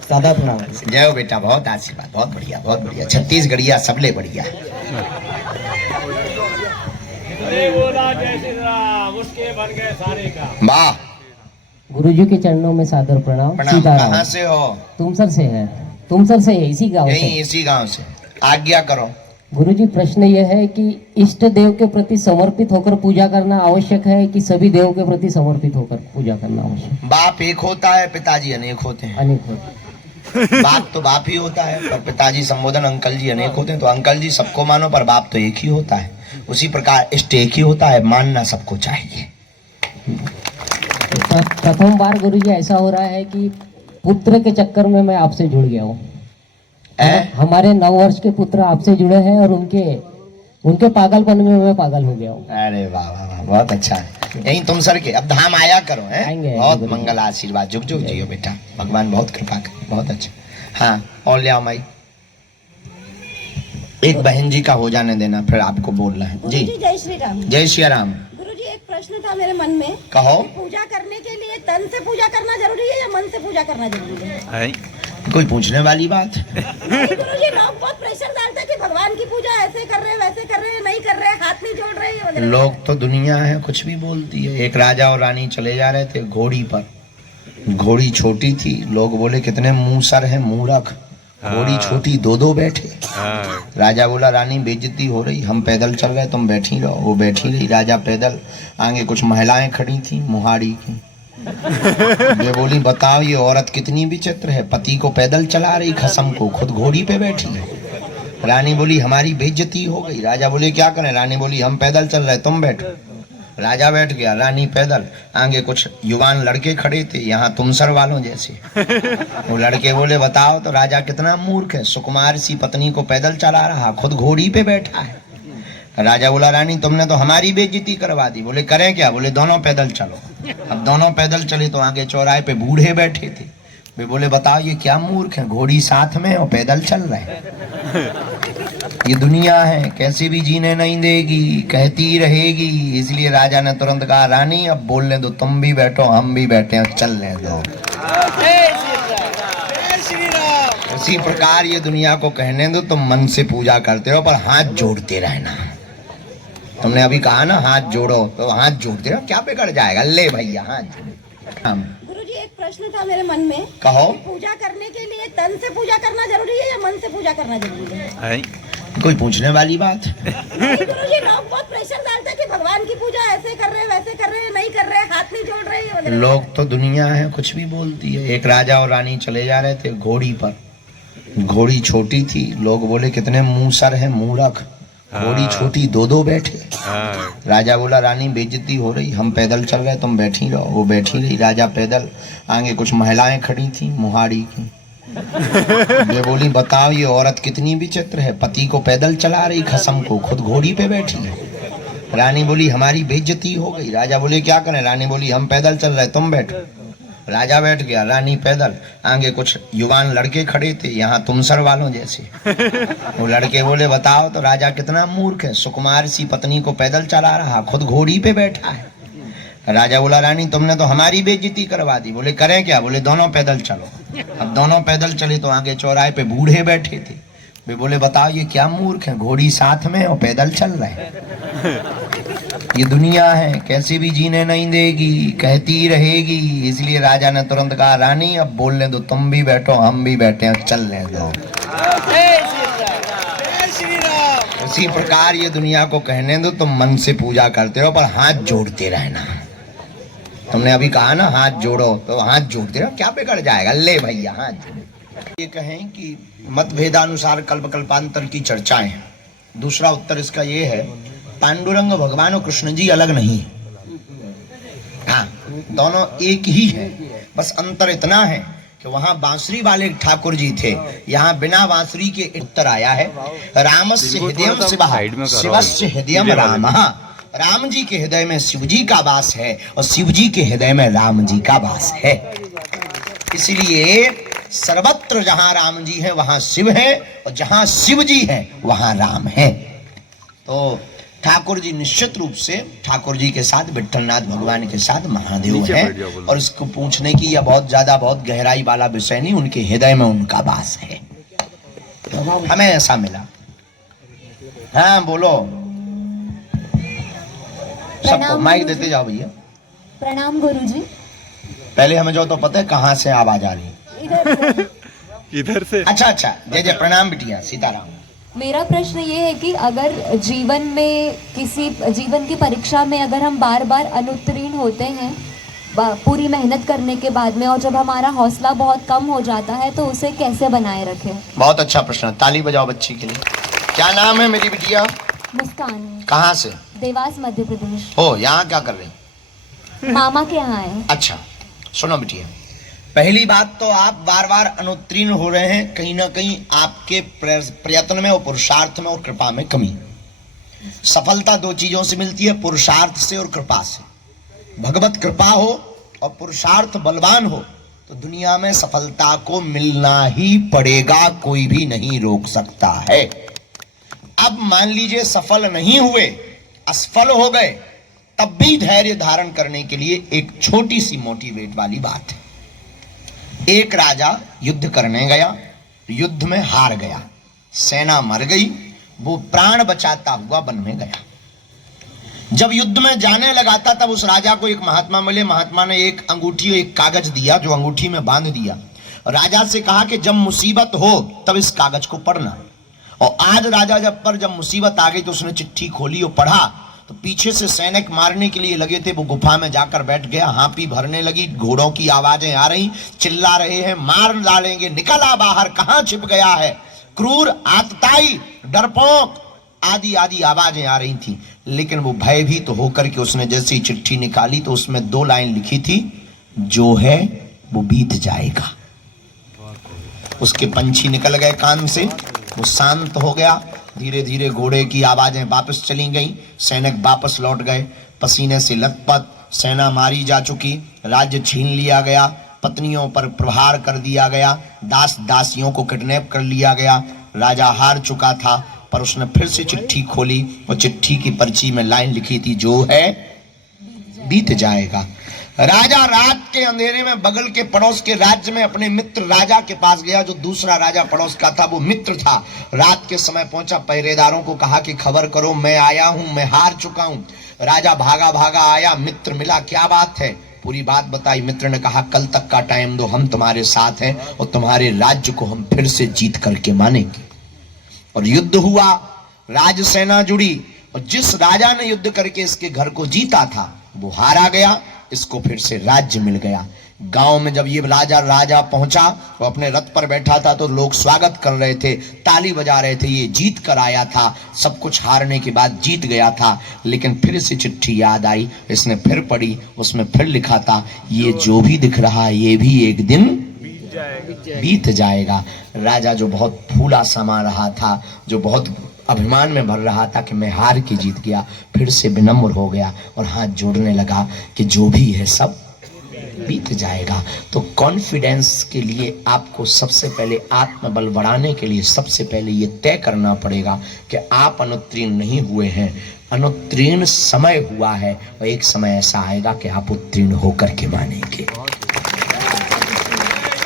सादा प्रणाम। जय हो बेटा, बहुत आशीर्वाद, बहुत बढ़िया, बहुत बढ़िया। छत्तीसगढ़िया सबले बढ़िया। वाह, गुरुजी के चरणों में सादर प्रणाम। प्रणाम। सीताराम। कहाँ से हो? तुमसर से है। तुमसर से है, इसी गांव यहीं से। इसी गांव से। आज्ञा करो। गुरुजी, प्रश्न यह है कि इष्ट देव के प्रति समर्पित होकर पूजा करना आवश्यक है कि सभी देव के प्रति समर्पित होकर पूजा करना आवश्यक? बाप एक होता है, पिताजी अनेक होते हैं। अनेक होते। बाप तो बाप ही होता है, पर पिताजी संबोधन अंकल जी अनेक होते हैं। तो अंकल जी सबको मानो, पर बाप तो एक ही होता है। उसी प्रकार इष्ट एक ही होता है, मानना सबको चाहिए। प्रथम बार गुरुजी ऐसा हो रहा है कि पुत्र के चक्कर में मैं आपसे जुड़ गया हूँ। हमारे 9 वर्ष के पुत्र आपसे जुड़े हैं और उनके पागलपन में मैं पागल हो गया हूँ। अरे वाह वाह वाह, बहुत अच्छा है। यही तुम सर के अब धाम आया करो, है? आएंगे, बहुत आएंगे। मंगल आशीर्वाद, जुग जुग जियो बेटा, भगवान बहुत कृपा करे। बहुत अच्छा। हाँ, और ले आओ माई। एक बहन जी का हो जाने देना, फिर आपको बोलना है जी। जय श्री राम। जय श्री राम। गुरुजी, एक प्रश्न था मेरे मन में। कहो। पूजा करने के लिए तन से पूजा करना जरूरी है या मन से पूजा करना जरूरी है? कोई पूछने वाली बात? नहीं गुरुजी, लोग बहुत प्रेशर डालते हैं कि भगवान की पूजा ऐसे कर रहे, वैसे कर रहे, नहीं कर रहे, हाथ नहीं जोड़ रहे वगैरह। लोग तो दुनिया है, कुछ भी बोलती है। एक राजा और रानी चले जा रहे थे घोड़ी पर, घोड़ी छोटी थी, लोग बोले कितने मूसर है, मूर्ख, घोड़ी छोटी, 2-2 बैठे। राजा बोला रानी बेइज्जती हो रही, हम पैदल चल रहे, तुम बैठी रहो। वो बैठी रही, राजा पैदल, आगे कुछ महिलाएं खड़ी थी मुहाड़ी की। ये बोली बताओ ये औरत कितनी विचित्र है, पति को पैदल चला रही, खसम को खुद घोड़ी पे बैठी है। रानी बोली हमारी बेइज्जती हो गई। राजा बोले क्या करें? रानी बोली हम पैदल चल रहे, तुम बैठो। राजा बैठ गया, रानी पैदल, आगे कुछ युवान लड़के खड़े थे, यहाँ तुमसर वालों जैसे। वो लड़के बोले बताओ तो राजा कितना मूर्ख है, सुकुमार सी पत्नी को पैदल चला रहा, खुद घोड़ी पे बैठा है। राजा बोला रानी तुमने तो हमारी बेइज्जती करवा दी। बोले करें क्या? बोले दोनों पैदल चलो। अब दोनों पैदल चले तो आगे चौराहे पे बूढ़े बैठे थे। वे बोले बताओ ये क्या मूर्ख है, घोड़ी साथ में और पैदल चल रहे हैं। ये दुनिया है कैसे भी जीने नहीं देगी, कहती रहेगी। इसलिए राजा ने तुरंत कहा रानी अब बोलने दो, तुम भी बैठो हम भी बैठे हैं, चलने दो। इसी प्रकार ये दुनिया को कहने दो, तुम मन से पूजा करते हो पर हाथ जोड़ते रहना। तुमने अभी कहा ना हाथ जोड़ो, तो हाथ जोड़ते रहो, क्या बिगड़ जाएगा। ले भैया हाथ जोड़ो। गुरुजी एक प्रश्न था मेरे मन में, कहो। पूजा करने के लिए तन से पूजा करना जरूरी है या मन से पूजा करना जरूरी है? कोई पूछने वाली बात? नहीं गुरुजी, लोग बहुत प्रेशर डालते हैं कि भगवान की पूजा ऐसे कर रहे हैं वैसे कर रहे हैं, नहीं कर रहे, हाथ नहीं जोड़ रहे वगैरह। लोग तो दुनिया है कुछ भी बोलती है। एक राजा और रानी चले जा रहे थे घोड़ी पर। घोड़ी छोटी थी, लोग बोले कितने मूसर है मूर्ख, घोड़ी छोटी दो दो बैठे। राजा बोला रानी बेइज्जती हो रही, हम पैदल चल रहे तुम बैठी रहो। वो बैठी रही, राजा पैदल, आगे कुछ महिलाएं खड़ी थी मुहाड़ी की। ये बोली बताओ ये औरत कितनी विचित्र है, पति को पैदल चला रही खसम को, खुद घोड़ी पे बैठी है। रानी बोली हमारी बेइज्जती हो गई। राजा बोले क्या करें? रानी बोली हम पैदल चल रहे तुम बैठो। राजा बैठ गया, रानी पैदल, आगे कुछ युवान लड़के खड़े थे यहाँ तुमसर वालों जैसे। वो लड़के बोले बताओ तो राजा कितना मूर्ख है, सुकुमार सी पत्नी को पैदल चला रहा, खुद घोड़ी पे बैठा है। राजा बोला रानी तुमने तो हमारी बेइज्जती करवा दी। बोले करें क्या? बोले दोनों पैदल चलो। अब दोनों पैदल चले तो आगे चौराहे पे बूढ़े बैठे थे। वे बोले बताओ ये क्या मूर्ख है, घोड़ी साथ में और पैदल चल रहे हैं। ये दुनिया है कैसे भी जीने नहीं देगी, कहती रहेगी। इसलिए राजा ने तुरंत कहा रानी अब बोलने दो, तुम भी बैठो हम भी बैठे हैं, चलने दो। इसी प्रकार ये दुनिया को कहने दो, तुम मन से पूजा करते हो पर हाथ जोड़ते रहना। तुमने अभी कहा ना हाथ जोड़ो, तो हाथ जोड़ते रहो, क्या बिगड़ जाएगा। ले भैया हाथ जोड़ो। ये कहें कि मतभेदानुसार कल्प कल्पांतर की चर्चाएं। दूसरा उत्तर इसका ये है पांडुरंग भगवान और कृष्ण जी अलग नहीं, हाँ दोनों एक ही है। बस अंतर इतना है कि वहां बांसुरी वाले ठाकुर जी थे, यहाँ बिना बांसुरी के। उत्तर आया है रामस्य हृदयम शिवः शिवस्य हृदयम रामः। राम जी के हृदय में शिव जी का वास है और शिव जी के हृदय में राम जी का वास है। इसलिए सर्वत्र जहां राम जी है वहां शिव है और जहां शिव जी है वहां राम है। तो ठाकुर जी निश्चित रूप से ठाकुर जी के साथ विठलनाथ भगवान के साथ महादेव है। और इसको पूछने की यह बहुत ज्यादा बहुत गहराई वाला विषय नहीं, उनके हृदय में उनका वास है, हमें ऐसा मिला। हाँ बोलो, सबको माइक देते जाओ भैया। प्रणाम गुरुजी। पहले हमें जो तो पता है कहाँ से आवाज आ रही है। इधर से। अच्छा अच्छा, जय जय, प्रणाम बिटिया, सीताराम। मेरा प्रश्न ये है कि अगर जीवन में किसी जीवन की परीक्षा में अगर हम बार बार अनुत्तीर्ण होते हैं पूरी मेहनत करने के बाद में, और जब हमारा हौसला बहुत कम हो जाता है तो उसे कैसे बनाए रखें? बहुत अच्छा प्रश्न, ताली बजाओ बच्ची के लिए। क्या नाम है मेरी बिटिया? मुस्कान। कहाँ से? देवास मध्य प्रदेश। हो, यहाँ क्या कर रही? मामा के यहाँ है। अच्छा सुनो बिटिया, पहली बात तो आप बार बार अनुत्तीर्ण हो रहे हैं, कहीं ना कहीं आपके प्रयत्न में और पुरुषार्थ में और कृपा में कमी। सफलता दो चीजों से मिलती है, पुरुषार्थ से और कृपा से। भगवत कृपा हो और पुरुषार्थ बलवान हो तो दुनिया में सफलता को मिलना ही पड़ेगा, कोई भी नहीं रोक सकता है। अब मान लीजिए सफल नहीं हुए, असफल हो गए, तब भी धैर्य धारण करने के लिए एक छोटी सी मोटिवेट वाली बात है। एक राजा युद्ध करने गया, युद्ध में हार गया, सेना मर गई, वो प्राण बचाता हुआ वन में गया। जब युद्ध में जाने लगा था तब उस राजा को एक महात्मा मिले। महात्मा ने एक अंगूठी और एक कागज दिया, जो अंगूठी में बांध दिया। राजा से कहा कि जब मुसीबत हो तब इस कागज को पढ़ना। और आज राजा जब मुसीबत आ गई तो उसने चिट्ठी खोली और पढ़ा, तो पीछे से सैनिक मारने के लिए लगे थे। वो गुफा में जाकर बैठ गया, हाँपी भरने लगी, घोड़ों की आवाजें आ रही, चिल्ला रहे हैं मार डालेंगे, निकल आ बाहर, कहां छिप गया है, क्रूर, आतताई, डरपोक आदि आदि आवाजें आ रही थी। लेकिन वो भयभीत तो होकर के उसने जैसी चिट्ठी निकाली तो उसमें 2 लाइन लिखी थी, जो है वो बीत जाएगा। उसके पंछी निकल गए कान से, वो शांत हो गया धीरे धीरे घोड़े की आवाजें वापस चली गईं, सैनिक वापस लौट गए, पसीने से लथपथ, सेना मारी जा चुकी, राज्य छीन लिया गया, पत्नियों पर प्रहार कर दिया गया, दास दासियों को किडनैप कर लिया गया। राजा हार चुका था, पर उसने फिर से चिट्ठी खोली और चिट्ठी की पर्ची में लाइन लिखी थी, जो है बीत जाएगा। राजा रात के अंधेरे में बगल के पड़ोस के राज्य में अपने मित्र राजा के पास गया। जो दूसरा राजा पड़ोस का था वो मित्र था। रात के समय पहुंचा, पहरेदारों को कहा कि खबर करो, मैं आया हूं, मैं हार चुका हूं। राजा भागा भागा आया, मित्र मिला, क्या बात है, पूरी बात बताई। मित्र ने कहा, कल तक का टाइम दो, हम तुम्हारे साथ हैं और तुम्हारे राज्य को हम फिर से जीत करके मानेंगे। और युद्ध हुआ, राजसेना जुड़ी, और जिस राजा ने युद्ध करके इसके घर को जीता था वो हारा गया, इसको फिर से राज्य मिल गया। गांव में जब ये राजा पहुंचा, वो अपने रथ पर बैठा था, तो लोग स्वागत कर रहे थे, ताली बजा रहे थे, ये जीत कर आया था, सब कुछ हारने के बाद जीत गया था। लेकिन फिर से चिट्ठी याद आई, इसने फिर पढ़ी, उसमें फिर लिखा था, ये जो भी दिख रहा है ये भी एक दिन बीत जाएगा। राजा जो बहुत फूला समा रहा था, जो बहुत अभिमान में भर रहा था कि मैं हार के जीत गया, फिर से विनम्र हो गया और हाथ जोड़ने लगा कि जो भी है सब बीत जाएगा। तो कॉन्फिडेंस के लिए आपको सबसे पहले, आत्मबल बढ़ाने के लिए सबसे पहले ये तय करना पड़ेगा कि आप अनुत्तीर्ण नहीं हुए हैं, अनुत्तीर्ण समय हुआ है, और एक समय ऐसा आएगा कि आप उत्तीर्ण होकर के मानेंगे।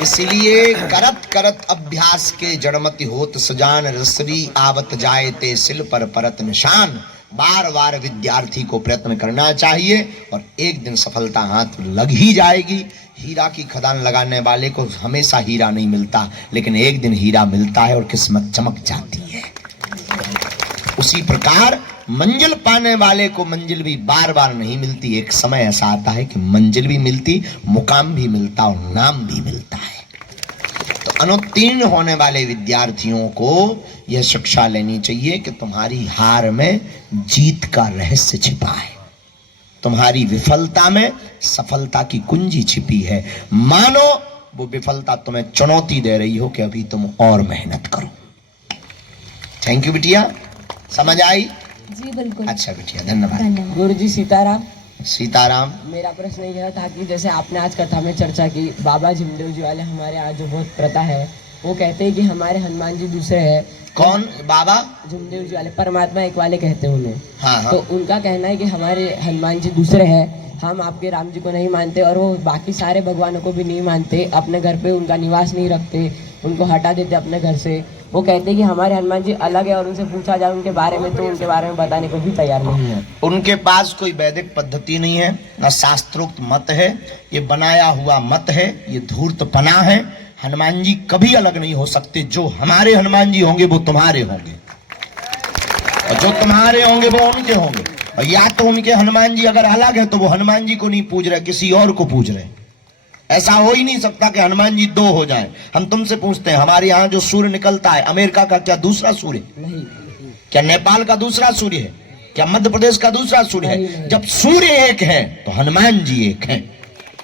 इसलिए करत करत अभ्यास के जड़मति होत सजान, रसरी आवत जाए ते सिल पर परत निशान। बार बार विद्यार्थी को प्रयत्न करना चाहिए और एक दिन सफलता हाथ लग ही जाएगी। हीरा की खदान लगाने वाले को हमेशा हीरा नहीं मिलता, लेकिन एक दिन हीरा मिलता है और किस्मत चमक जाती है। उसी प्रकार मंजिल पाने वाले को मंजिल भी बार बार नहीं मिलती, एक समय ऐसा आता है कि मंजिल भी मिलती, मुकाम भी मिलता और नाम भी मिलता है। तो अनुत्तीर्ण होने वाले विद्यार्थियों को यह शिक्षा लेनी चाहिए कि तुम्हारी हार में जीत का रहस्य छिपा है, तुम्हारी विफलता में सफलता की कुंजी छिपी है। मानो वो विफलता तुम्हें चुनौती दे रही हो कि अभी तुम और मेहनत करो। थैंक यू बिटिया, समझ आई? जी बिल्कुल। अच्छा बिटिया, धन्यवाद। गुरुजी सीताराम। सीताराम। मेरा प्रश्न यह था कि जैसे आपने आज कथा में चर्चा की, बाबा झुमदेव जी वाले हमारे आज जो बहुत प्रथा है, वो कहते हैं कि हमारे हनुमान जी दूसरे हैं। कौन बाबा? झुमदेव जी वाले, परमात्मा एक वाले कहते हैं उन्हें। हाँ, हाँ। तो उनका कहना है कि हमारे हनुमान जी दूसरे हैं, हम आपके राम जी को नहीं मानते और वो बाकी सारे भगवानों को भी नहीं मानते, अपने घर पे उनका निवास नहीं रखते, उनको हटा देते अपने घर से। वो कहते हैं कि हमारे हनुमान जी अलग है और उनसे पूछा जाए उनके बारे में तो उनके बारे में बताने को भी तैयार नहीं है। उनके पास कोई वैदिक पद्धति नहीं है, न शास्त्रोक्त मत है, ये बनाया हुआ मत है, ये धूर्तपना है। हनुमान जी कभी अलग नहीं हो सकते। जो हमारे हनुमान जी होंगे वो तुम्हारे होंगे, और जो तुम्हारे होंगे वो उनके होंगे। और या तो उनके हनुमान जी अगर अलग है तो वो हनुमान जी को नहीं पूज रहे, किसी और को पूज रहे। ऐसा हो ही नहीं सकता कि हनुमान जी दो हो जाएं। हम तुमसे पूछते हैं, हमारे यहाँ जो सूर्य निकलता है, अमेरिका का क्या दूसरा सूर्य? नहीं। क्या नेपाल का दूसरा सूर्य है? क्या मध्य प्रदेश का दूसरा सूर्य है? जब सूर्य एक है तो हनुमान जी एक हैं।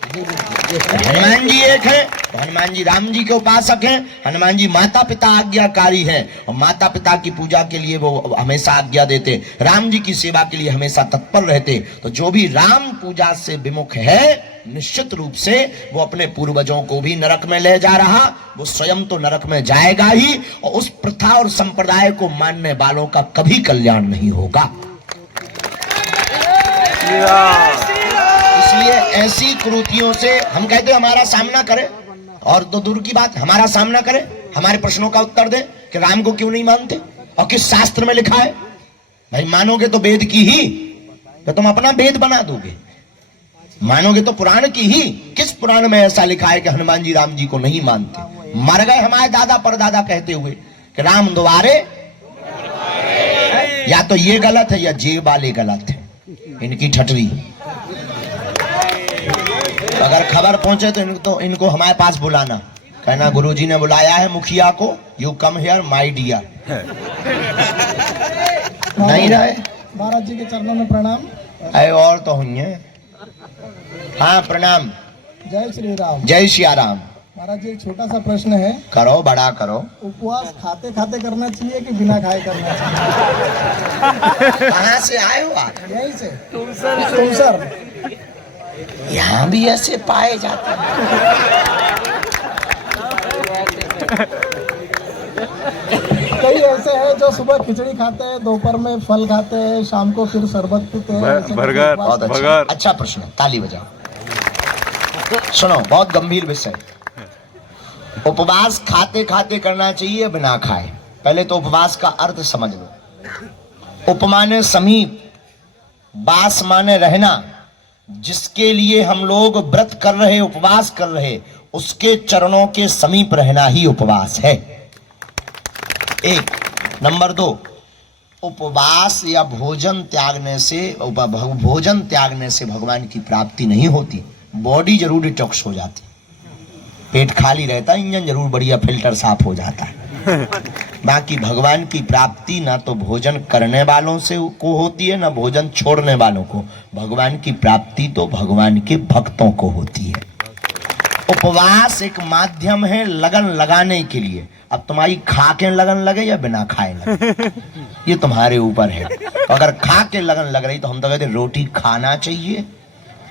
हनुमान जी एक है तो हनुमान जी राम जी के उपासक हैं। हनुमान जी माता पिता आज्ञाकारी हैं और माता पिता की पूजा के लिए वो हमेशा आज्ञा देते, राम जी की सेवा के लिए हमेशा तत्पर रहते। तो जो भी राम पूजा से विमुख है, निश्चित रूप से वो अपने पूर्वजों को भी नरक में ले जा रहा, वो स्वयं तो नरक में जाएगा ही, और उस प्रथा और संप्रदाय को मानने वालों का कभी कल्याण नहीं होगा। इसलिए ऐसी कुरीतियों से हम कहते हैं हमारा सामना करे, और तो दूर की बात हमारा सामना करे, हमारे प्रश्नों का उत्तर दे कि राम को क्यों नहीं मानते और किस शास्त्र में लिखा है। भाई मानोगे तो वेद की ही, तो तुम अपना वेद बना दोगे। मानोगे तो पुराण की ही। किस पुराण में ऐसा लिखा है कि हनुमान जी राम जी को नहीं मानते? मर गए हमारे दादा परदादा कहते हुए कि राम द्वारे। या तो ये गलत है या जे वाले गलत है, इनकी ठटरी। अगर खबर पहुंचे तो इनको हमारे पास बुलाना, कहना गुरुजी ने बुलाया है मुखिया को, you come here my dear. नहीं रहे। महाराज जी के चरणों में प्रणाम। अरे और तो हुई है। हाँ प्रणाम। जय श्री राम। जय सिया राम। महाराज जी एक छोटा सा प्रश्न है, करो, बड़ा करो। उपवास खाते खाते करना चाहिए कि बिना खाए करना चाहिए? कहाँ से आए हो आप? यहीं से तुम सर यहाँ भी ऐसे पाए जाते हैं। कई ऐसे हैं जो सुबह खिचड़ी खाते हैं, दोपहर में फल खाते हैं, शाम को फिर शरबत पीते हैं। बर्गर। बहुत अच्छा, अच्छा प्रश्न है, ताली बजाओ। सुनो, बहुत गंभीर विषय। उपवास खाते खाते करना चाहिए, बिना खाए। पहले तो उपवास का अर्थ समझ लो। उप माने समीप, वास माने रहना। जिसके लिए हम लोग व्रत कर रहे, उपवास कर रहे, उसके चरणों के समीप रहना ही उपवास है। एक। नंबर 2, उपवास या भोजन त्यागने से भगवान की प्राप्ति नहीं होती। बॉडी जरूर डिटॉक्स हो जाती, पेट खाली रहता, इंजन जरूर बढ़िया फिल्टर साफ हो जाता है। बाकी भगवान की प्राप्ति ना तो भोजन करने वालों से को होती है, ना भोजन छोड़ने वालों को। भगवान की प्राप्ति तो भगवान के भक्तों को होती है। उपवास एक माध्यम है लगन लगाने के लिए। अब तुम्हारी खा के लगन लगे या बिना खाए लगे, ये तुम्हारे ऊपर है। तो अगर खा के लगन लग रही तो हम तो कहते रोटी खाना चाहिए,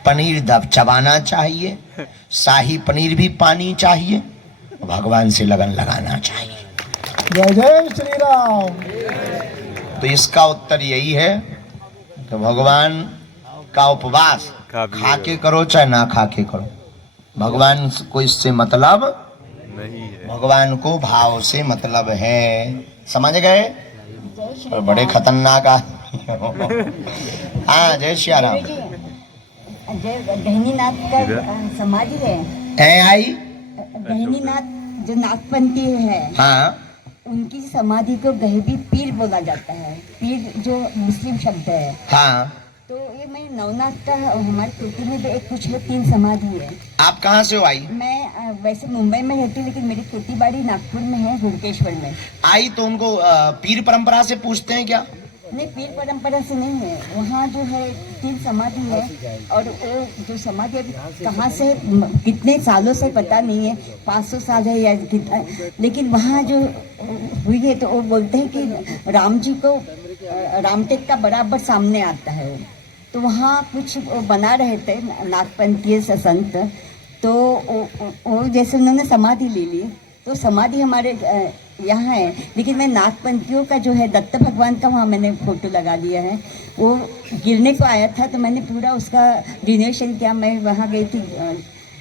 पनीर दब चबाना चाहिए, शाही पनीर भी पानी चाहिए, भगवान से लगन लगाना चाहिए। जय जय श्री राम। तो इसका उत्तर यही है कि भगवान का उपवास खा के करो चाहे ना खा के करो, भगवान को इससे मतलब नहीं है। भगवान को भाव से मतलब है। समझ गए? और बड़े खतरनाक हाँ, जय श्री राम। गहनीनाथ का समाधि है। आई गहनीनाथ जो नागपंथी है, हाँ, उनकी समाधि को गहबी पीर बोला जाता है। पीर जो मुस्लिम शब्द है। हाँ। तो ये मैं नवनाथ का हमारी खेती में भी एक कुछ है, 3 समाधि है। आप कहाँ से हो आई? मैं वैसे मुंबई में रहती हूँ, लेकिन मेरी खेती बाड़ी नागपुर में है, हुड़केश्वर में। आई तो उनको पीर परंपरा से पूछते हैं क्या? नहीं, पीर परंपरा से नहीं है। वहाँ जो है 3 समाधि है, और वो जो समाधि कहाँ से कितने सालों से पता नहीं है, 500 साल है या कितना, लेकिन वहाँ जो हुई है तो वो बोलते हैं कि राम जी को रामटेक का बराबर सामने आता है वो। तो वहाँ कुछ बना रहे थे नागपंथी संत, तो वो जैसे उन्होंने समाधि ले ली, तो समाधि हमारे यहाँ है, लेकिन मैं नागपंथियों का जो है दत्त भगवान का वहाँ मैंने फोटो लगा दिया है। वो गिरने को आया था तो मैंने पूरा उसका रिनोवेशन किया। मैं वहाँ गई थी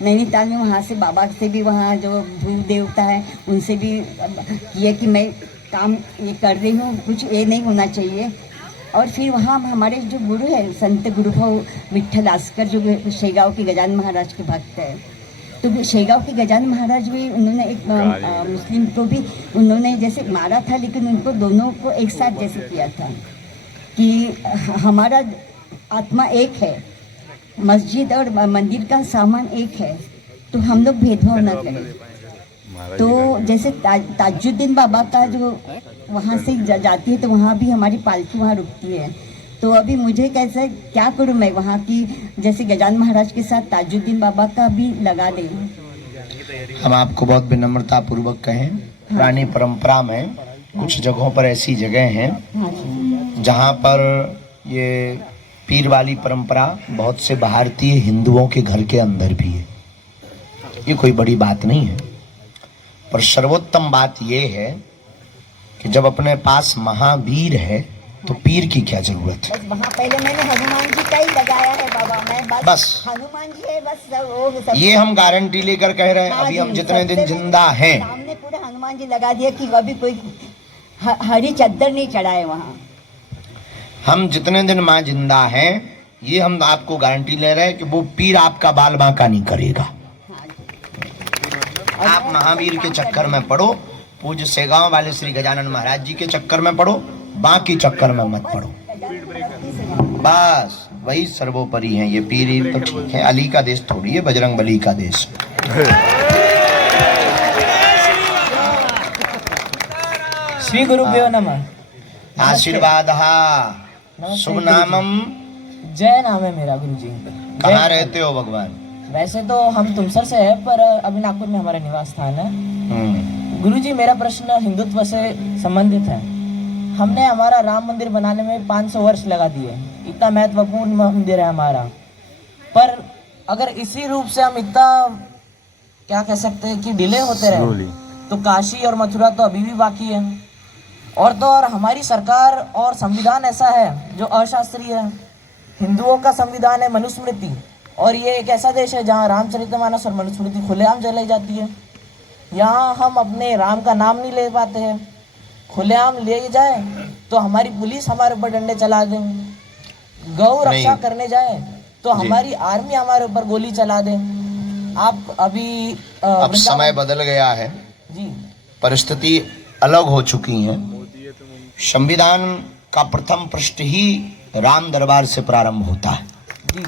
नैनीताल में, वहाँ से बाबा से भी, वहाँ जो भू देवता है उनसे भी किया कि मैं काम ये कर रही हूँ, कुछ ये नहीं होना चाहिए। और फिर वहाँ हमारे जो गुरु है संत गुरु भाव विठ्ठल आस्कर, जो शेगांव के गजानन महाराज के भक्त है, तो शेगांव के गजानन महाराज भी उन्होंने एक मुस्लिम को भी उन्होंने जैसे मारा था, लेकिन उनको दोनों को एक साथ जैसे किया था कि हमारा आत्मा एक है, मस्जिद और मंदिर का सामान एक है, तो हम लोग भेदभाव न करें। तो जैसे ताजुद्दीन बाबा का जो वहाँ से जाती है, तो वहाँ भी हमारी पालकी वहाँ रुकती है। तो अभी मुझे कैसे क्या करूँ मैं वहाँ की, जैसे गजानन महाराज के साथ ताजुद्दीन बाबा का भी लगा दें। हम आपको बहुत विनम्रता पूर्वक कहें, पुरानी परंपरा में कुछ जगहों पर ऐसी जगह हैं जहाँ पर ये पीर वाली परंपरा बहुत से भारतीय हिंदुओं के घर के अंदर भी है। ये कोई बड़ी बात नहीं है, पर सर्वोत्तम बात ये है कि जब अपने पास महावीर है तो पीर की क्या जरूरत है। बस वहाँ पहले मैंने हनुमान जी का ही लगाया है बाबा, मैं बस हनुमान जी है बस, वो सब ये हम गारंटी लेकर कह रहे हैं। अभी हम जितने दिन जिंदा हैं, सामने पूरा हनुमान जी लगा दिया कि अभी कोई हरी चद्दर नहीं चढ़ाए वहाँ। हम जितने दिन माँ जिंदा हैं, ये हम आपको गारंटी ले रहे हैं कि वो पीर आपका बाल बांका नहीं करेगा। आप महावीर के चक्कर में पड़ो, पूज्य शेगांव वाले श्री गजानन महाराज जी के चक्कर में पड़ो, बाकी चक्कर में मत पड़ो। बस वही सर्वोपरि है। ये पीर तो ठीक है, अली का देश थोड़ी है, बजरंग बली का देश। श्री गुरुभ्यो नमः। आशीर्वाद शुभ नामम। जय नाम है मेरा गुरुजी। कहाँ रहते हो भगवान? वैसे तो हम तुमसर से है, पर अभी नागपुर में हमारा निवास स्थान है। गुरुजी, मेरा प्रश्न हिंदुत्व से संबंधित है। हमने हमारा राम मंदिर बनाने में 500 वर्ष लगा दिए, इतना महत्वपूर्ण मंदिर है हमारा, पर अगर इसी रूप से हम इतना क्या कह सकते हैं कि डिले होते रहे तो काशी और मथुरा तो अभी भी बाकी है। और तो और हमारी सरकार और संविधान ऐसा है जो अशास्त्रीय है। हिंदुओं का संविधान है मनुस्मृति, और ये एक ऐसा देश है जहाँ रामचरितमानस और मनुस्मृति खुलेआम चलाई जाती है। यहाँ हम अपने राम का नाम नहीं ले पाते हैं। खुलेआम ले जाए तो हमारी पुलिस हमारे ऊपर डंडे चला दे, गौ रक्षा करने जाए तो हमारी आर्मी हमारे ऊपर गोली चला दे। आप अभी अब समय बदल गया है जी, परिस्थिति अलग हो चुकी है। संविधान का प्रथम पृष्ठ ही राम दरबार से प्रारंभ होता है जी।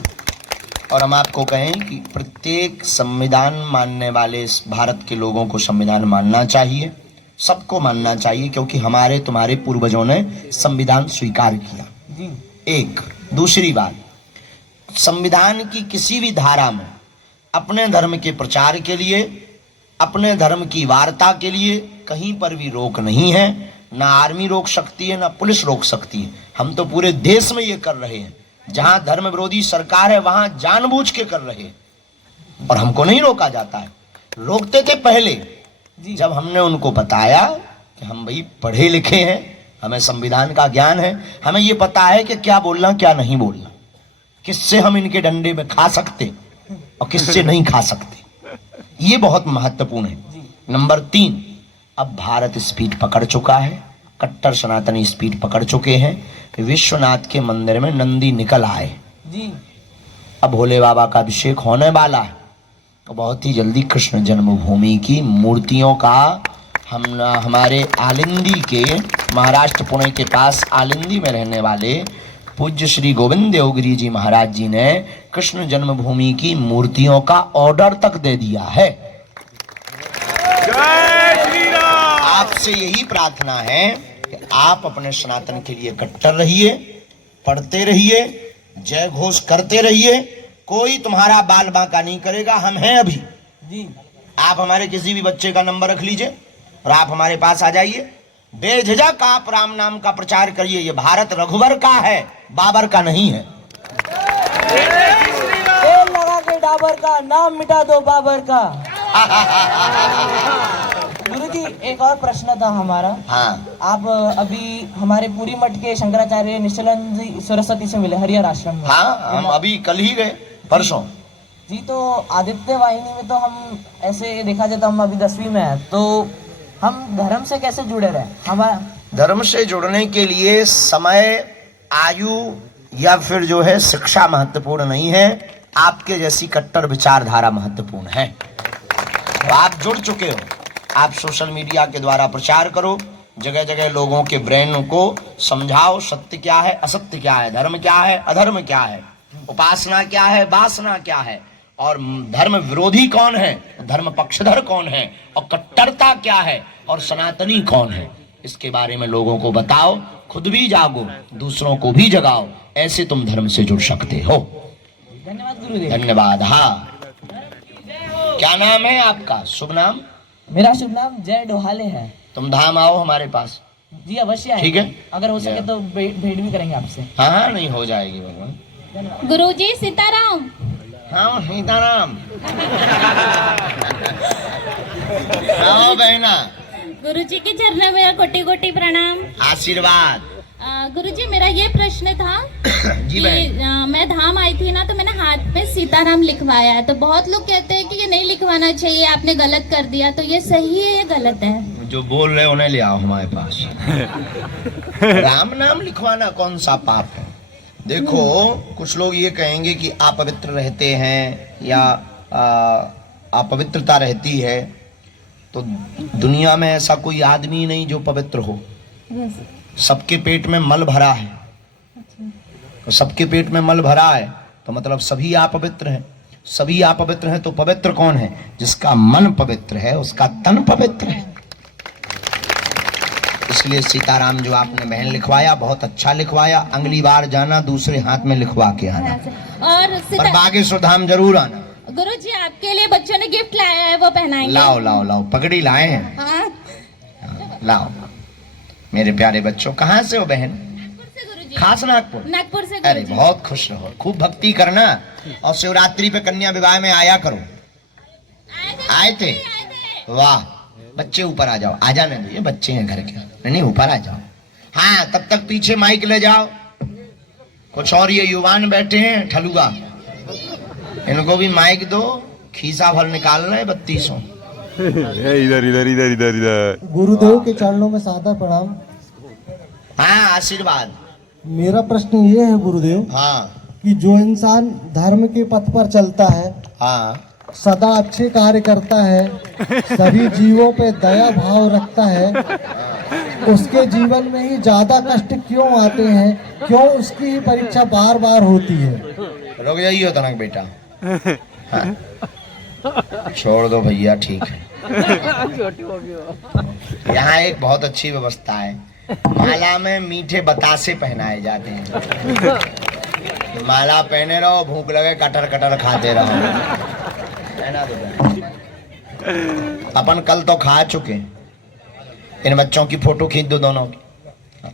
और हम आपको कहें कि प्रत्येक संविधान मानने वाले इस भारत के लोगों को संविधान मानना चाहिए, सबको मानना चाहिए, क्योंकि हमारे तुम्हारे पूर्वजों ने संविधान स्वीकार किया जी। एक दूसरी बात, संविधान की किसी भी धारा में अपने धर्म के प्रचार के लिए, अपने धर्म की वार्ता के लिए कहीं पर भी रोक नहीं है। ना आर्मी रोक सकती है, ना पुलिस रोक सकती है। हम तो पूरे देश में ये कर रहे हैं। जहां धर्म विरोधी सरकार है वहां जानबूझ के कर रहे हैं और हमको नहीं रोका जाता है। रोकते थे पहले, जब हमने उनको बताया कि हम भाई पढ़े लिखे हैं, हमें संविधान का ज्ञान है, हमें ये पता है कि क्या बोलना क्या नहीं बोलना, किससे हम इनके डंडे में खा सकते और किससे नहीं खा सकते, ये बहुत महत्वपूर्ण है। नंबर 3, अब भारत स्पीड पकड़ चुका है, कट्टर सनातनी स्पीड पकड़ चुके हैं। विश्वनाथ के मंदिर में नंदी निकल आए जी। अब भोले बाबा का अभिषेक होने वाला है, तो बहुत ही जल्दी कृष्ण जन्मभूमि की मूर्तियों का हमारे आलिंदी के, महाराष्ट्र पुणे के पास आलिंदी में रहने वाले पूज्य श्री गोविंद देवगिरी जी महाराज जी ने कृष्ण जन्मभूमि की मूर्तियों का ऑर्डर तक दे दिया है। आपसे यही प्रार्थना है कि आप अपने सनातन के लिए कट्टर रहिए, पढ़ते रहिए, जय घोष करते रहिए। कोई तुम्हारा बाल बांका नहीं करेगा, हम हैं अभी जी। आप हमारे किसी भी बच्चे का नंबर रख लीजिए और आप हमारे पास आ जाइए, बेझिझक आप राम नाम का प्रचार करिए। ये भारत रघुवर का है, बाबर का नहीं है। तेल लगा के डाबर का, नाम मिटा दो बाबर का। गुरुजी, एक और प्रश्न था हमारा। हाँ, आप अभी हमारे पूरी मठ के शंकराचार्य निश्चलानंद जी सरस्वती से मिले हरिहर आश्रम में। हाँ, हम अभी कल ही गए, परसों जी। तो आदित्य वाहिनी में तो हम ऐसे देखा जाए तो हम अभी 10वीं में हैं, तो हम धर्म से कैसे जुड़े रहे? हमारा धर्म से जुड़ने के लिए समय, आयु या फिर जो है शिक्षा महत्वपूर्ण नहीं है, आपके जैसी कट्टर विचारधारा महत्वपूर्ण है। तो आप जुड़ चुके हो, आप सोशल मीडिया के द्वारा प्रचार करो, जगह जगह लोगों के ब्रेन को समझाओ, सत्य क्या है, असत्य क्या है, धर्म क्या है, अधर्म क्या है, उपासना क्या है, वासना क्या है, और धर्म विरोधी कौन है, धर्म पक्षधर कौन है, और कट्टरता क्या है, और सनातनी कौन है। इसके बारे में लोगों को बताओ, खुद भी जागो, दूसरों को भी जगाओ, ऐसे तुम धर्म से जुड़ सकते हो। धन्यवाद गुरुदेव। धन्यवाद। हाँ, क्या नाम है आपका? शुभ नाम? मेरा शुभ नाम जय डोहाले है। तुम धाम आओ हमारे पास। जी अवश्य आएंगे। ठीक है, अगर हो सके तो भेंट भी करेंगे आपसे। हाँ हाँ, नहीं हो जाएगी भगवान। गुरुजी सीताराम। हाँ, सीताराम। आओ बहना। गुरुजी के चरणों में कोटि कोटि प्रणाम। आशीर्वाद। गुरुजी, मेरा ये प्रश्न था जी कि मैं धाम आई थी ना, तो मैंने हाथ में सीताराम लिखवाया है, तो बहुत लोग कहते हैं कि ये नहीं लिखवाना चाहिए, आपने गलत कर दिया, तो ये सही है या गलत है? जो बोल रहे उन्हें ले आओ हमारे पास। राम नाम लिखवाना कौन सा पाप है? देखो, कुछ लोग ये कहेंगे कि अपवित्र रहते हैं या अपवित्रता रहती है, तो दुनिया में ऐसा कोई आदमी नहीं जो पवित्र हो। सबके पेट में मल भरा है, तो सबके पेट में मल भरा है तो मतलब सभी अपवित्र हैं। सभी अपवित्र हैं तो पवित्र कौन है? जिसका मन पवित्र है, उसका तन पवित्र है। इसलिए सीताराम जो आपने बहन लिखवाया, बहुत अच्छा लिखवाया। अगली बार जाना दूसरे हाथ में लिखवा के आना, और पर बागेश्वर धाम जरूर आना। गुरुजी आपके लिए बच्चों ने गिफ्ट लाया है, वो पहनाएंगे। लाओ लाओ लाओ, पगड़ी लाए हैं, हाँ, लाओ। मेरे प्यारे बच्चों, कहाँ से हो बहन? नागपुर से गुरुजी। खास नागपुर। नागपुर से अरे गुरुजी। बहुत खुश रहो, खूब भक्ति करना, और शिवरात्रि पे कन्या विवाह में आया करो। आए थे? वाह, बच्चे ऊपर आ जाओ, आ जाने दो, ये बच्चे हैं घर के, नहीं ऊपर आ जाओ। हाँ, तब तक पीछे माइक ले जाओ। कुछ और ये युवान बैठे हैं ठलुआ, इनको भी माइक दो, खीसा भर निकाल रहे 3200। इधर इधर इधर इधर इधर। गुरुदेव के चरणों में सादर प्रणाम। हाँ, आशीर्वाद। मेरा प्रश्न ये है गुरुदेव हाँ कि जो इंसान धर्म के पथ पर चलता है, हाँ सदा अच्छे कार्य करता है, सभी जीवों पे दया भाव रखता है, उसके जीवन में ही ज्यादा कष्ट क्यों आते हैं? क्यों उसकी ही परीक्षा बार बार होती है? रुक जाइए तनक बेटा। हाँ। छोड़ दो भैया, ठीक है। यहाँ एक बहुत अच्छी व्यवस्था है, माला में मीठे बतासे पहनाए जाते हैं। माला पहने रहो, भूख लगे कटर कटर खाते रहो। पहना दो। अपन कल तो खा चुके, इन बच्चों की फोटो खींच दो दोनों की।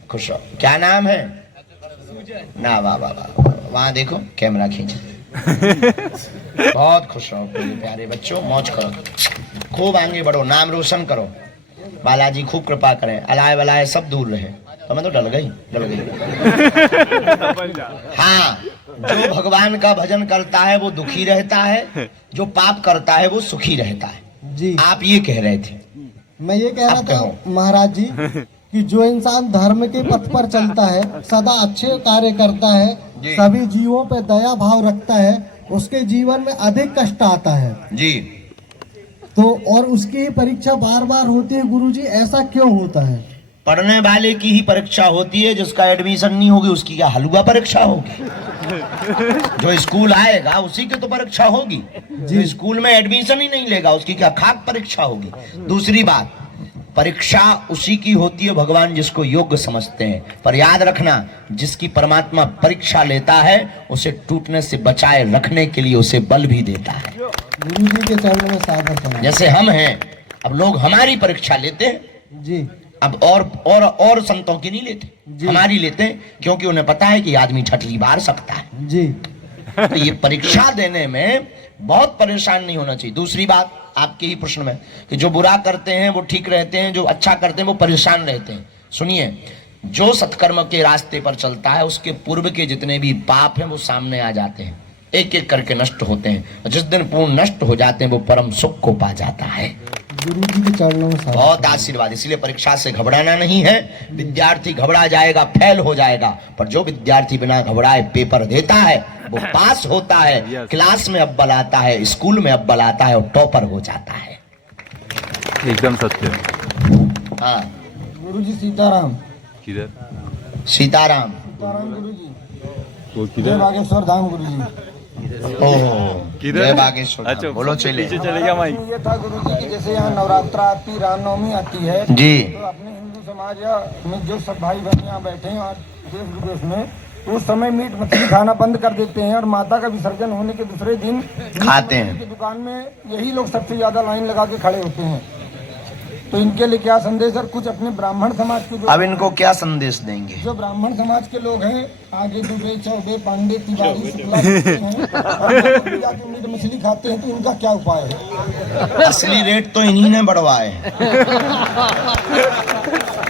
खुश हो। क्या नाम है? ना, वाह वाह वाह, वहाँ देखो कैमरा खींच। बहुत खुश रहो मेरे प्यारे बच्चों, मौज करो, खूब आगे बढ़ो, नाम रोशन करो, बालाजी खूब कृपा करें, अलाय बलाय सब दूर रहे। तो मैं तो डल गई। हाँ, जो भगवान का भजन करता है वो दुखी रहता है, जो पाप करता है वो सुखी रहता है। जी, आप ये कह रहे थे। मैं ये कह रहा अब था कहो। महाराज जी कि जो इंसान धर्म के पथ पर चलता है, सदा अच्छे कार्य करता है, जी। सभी जीवों पे दया भाव रखता है, उसके जीवन में अधिक कष्ट आता है जी, तो और उसकी ही परीक्षा बार बार होती है गुरुजी, ऐसा क्यों होता है? पढ़ने वाले की ही परीक्षा होती है, जिसका एडमिशन नहीं होगी उसकी क्या हलवा परीक्षा होगी? जो स्कूल आएगा उसी की तो परीक्षा होगी, जो स्कूल में एडमिशन ही नहीं लेगा उसकी क्या खाक परीक्षा होगी? दूसरी बात, परीक्षा उसी की होती है भगवान जिसको योग्य समझते हैं, पर याद रखना जिसकी परमात्मा परीक्षा लेता है उसे टूटने से बचाए रखने के लिए उसे बल भी देता है। गुरुजी के चरणों में सादर प्रणाम। जैसे हम हैं, अब लोग हमारी परीक्षा लेते हैं, जी, अब और संतों की नहीं लेते, हमारी लेते हैं, क्योंकि उन्हें पता है कि आदमी छठली बार सकता है। जी, तो ये परीक्षा देने में बहुत परेशान नहीं होना चाहिए। दूसरी बात आपके ही प्रश्न में कि जो बुरा करते हैं वो ठीक रहते हैं, जो अच्छा करते हैं वो परेशान रहते हैं। सुनिए, जो सत्कर्म के रास्ते पर चलता है उसके पूर्व के जितने भी पाप हैं वो सामने आ जाते हैं, एक एक करके नष्ट होते हैं, और जिस दिन पूर्ण नष्ट हो जाते हैं वो परम सुख को पा जाता है। गुरुजी के चरणों में सादर। बहुत आशीर्वाद। इसलिए परीक्षा से घबराना नहीं है। विद्यार्थी घबरा जाएगा, फेल हो जाएगा, पर जो विद्यार्थी बिना घबराए पेपर देता है वो पास होता है, क्लास में अव्वल आता है, स्कूल में अव्वल आता है और टॉपर हो जाता है। एकदम सत्य। हाँ, गुरुजी सीताराम। किधर? सीताराम। सीताराम गुरुजी। वो जय किधर? बागेश्वर धाम गुरुजी। ओह, जय बागेश्वर। अच्छा, बोलो चले। पीछे चलेगा माइक। ये था गुरुजी कि जैसे यहाँ नवरात्रा आती, रामनवमी आती है, जी, तो अपने हिंदू समाज में जो सब भाई बहन यहाँ बैठे हैं और देश विदेश में, उस समय मीट मछली खाना बंद कर देते हैं और माता का विसर्जन होने के दूसरे दिन खाते हैं। की दुकान में यही लोग सबसे ज्यादा लाइन लगा के खड़े होते हैं। तो इनके लिए क्या संदेश? और कुछ अपने ब्राह्मण समाज के अब इनको क्या संदेश देंगे? जो ब्राह्मण समाज के लोग हैं, आगे दुबे, चौबे, पांडे, तिवारी, शुक्ला हैं, और वो लोग भी जाके मीट मछली खाते हैं, तो इनका क्या उपाय है? असली रेट तो इन्हीं ने बढ़वाए हैं।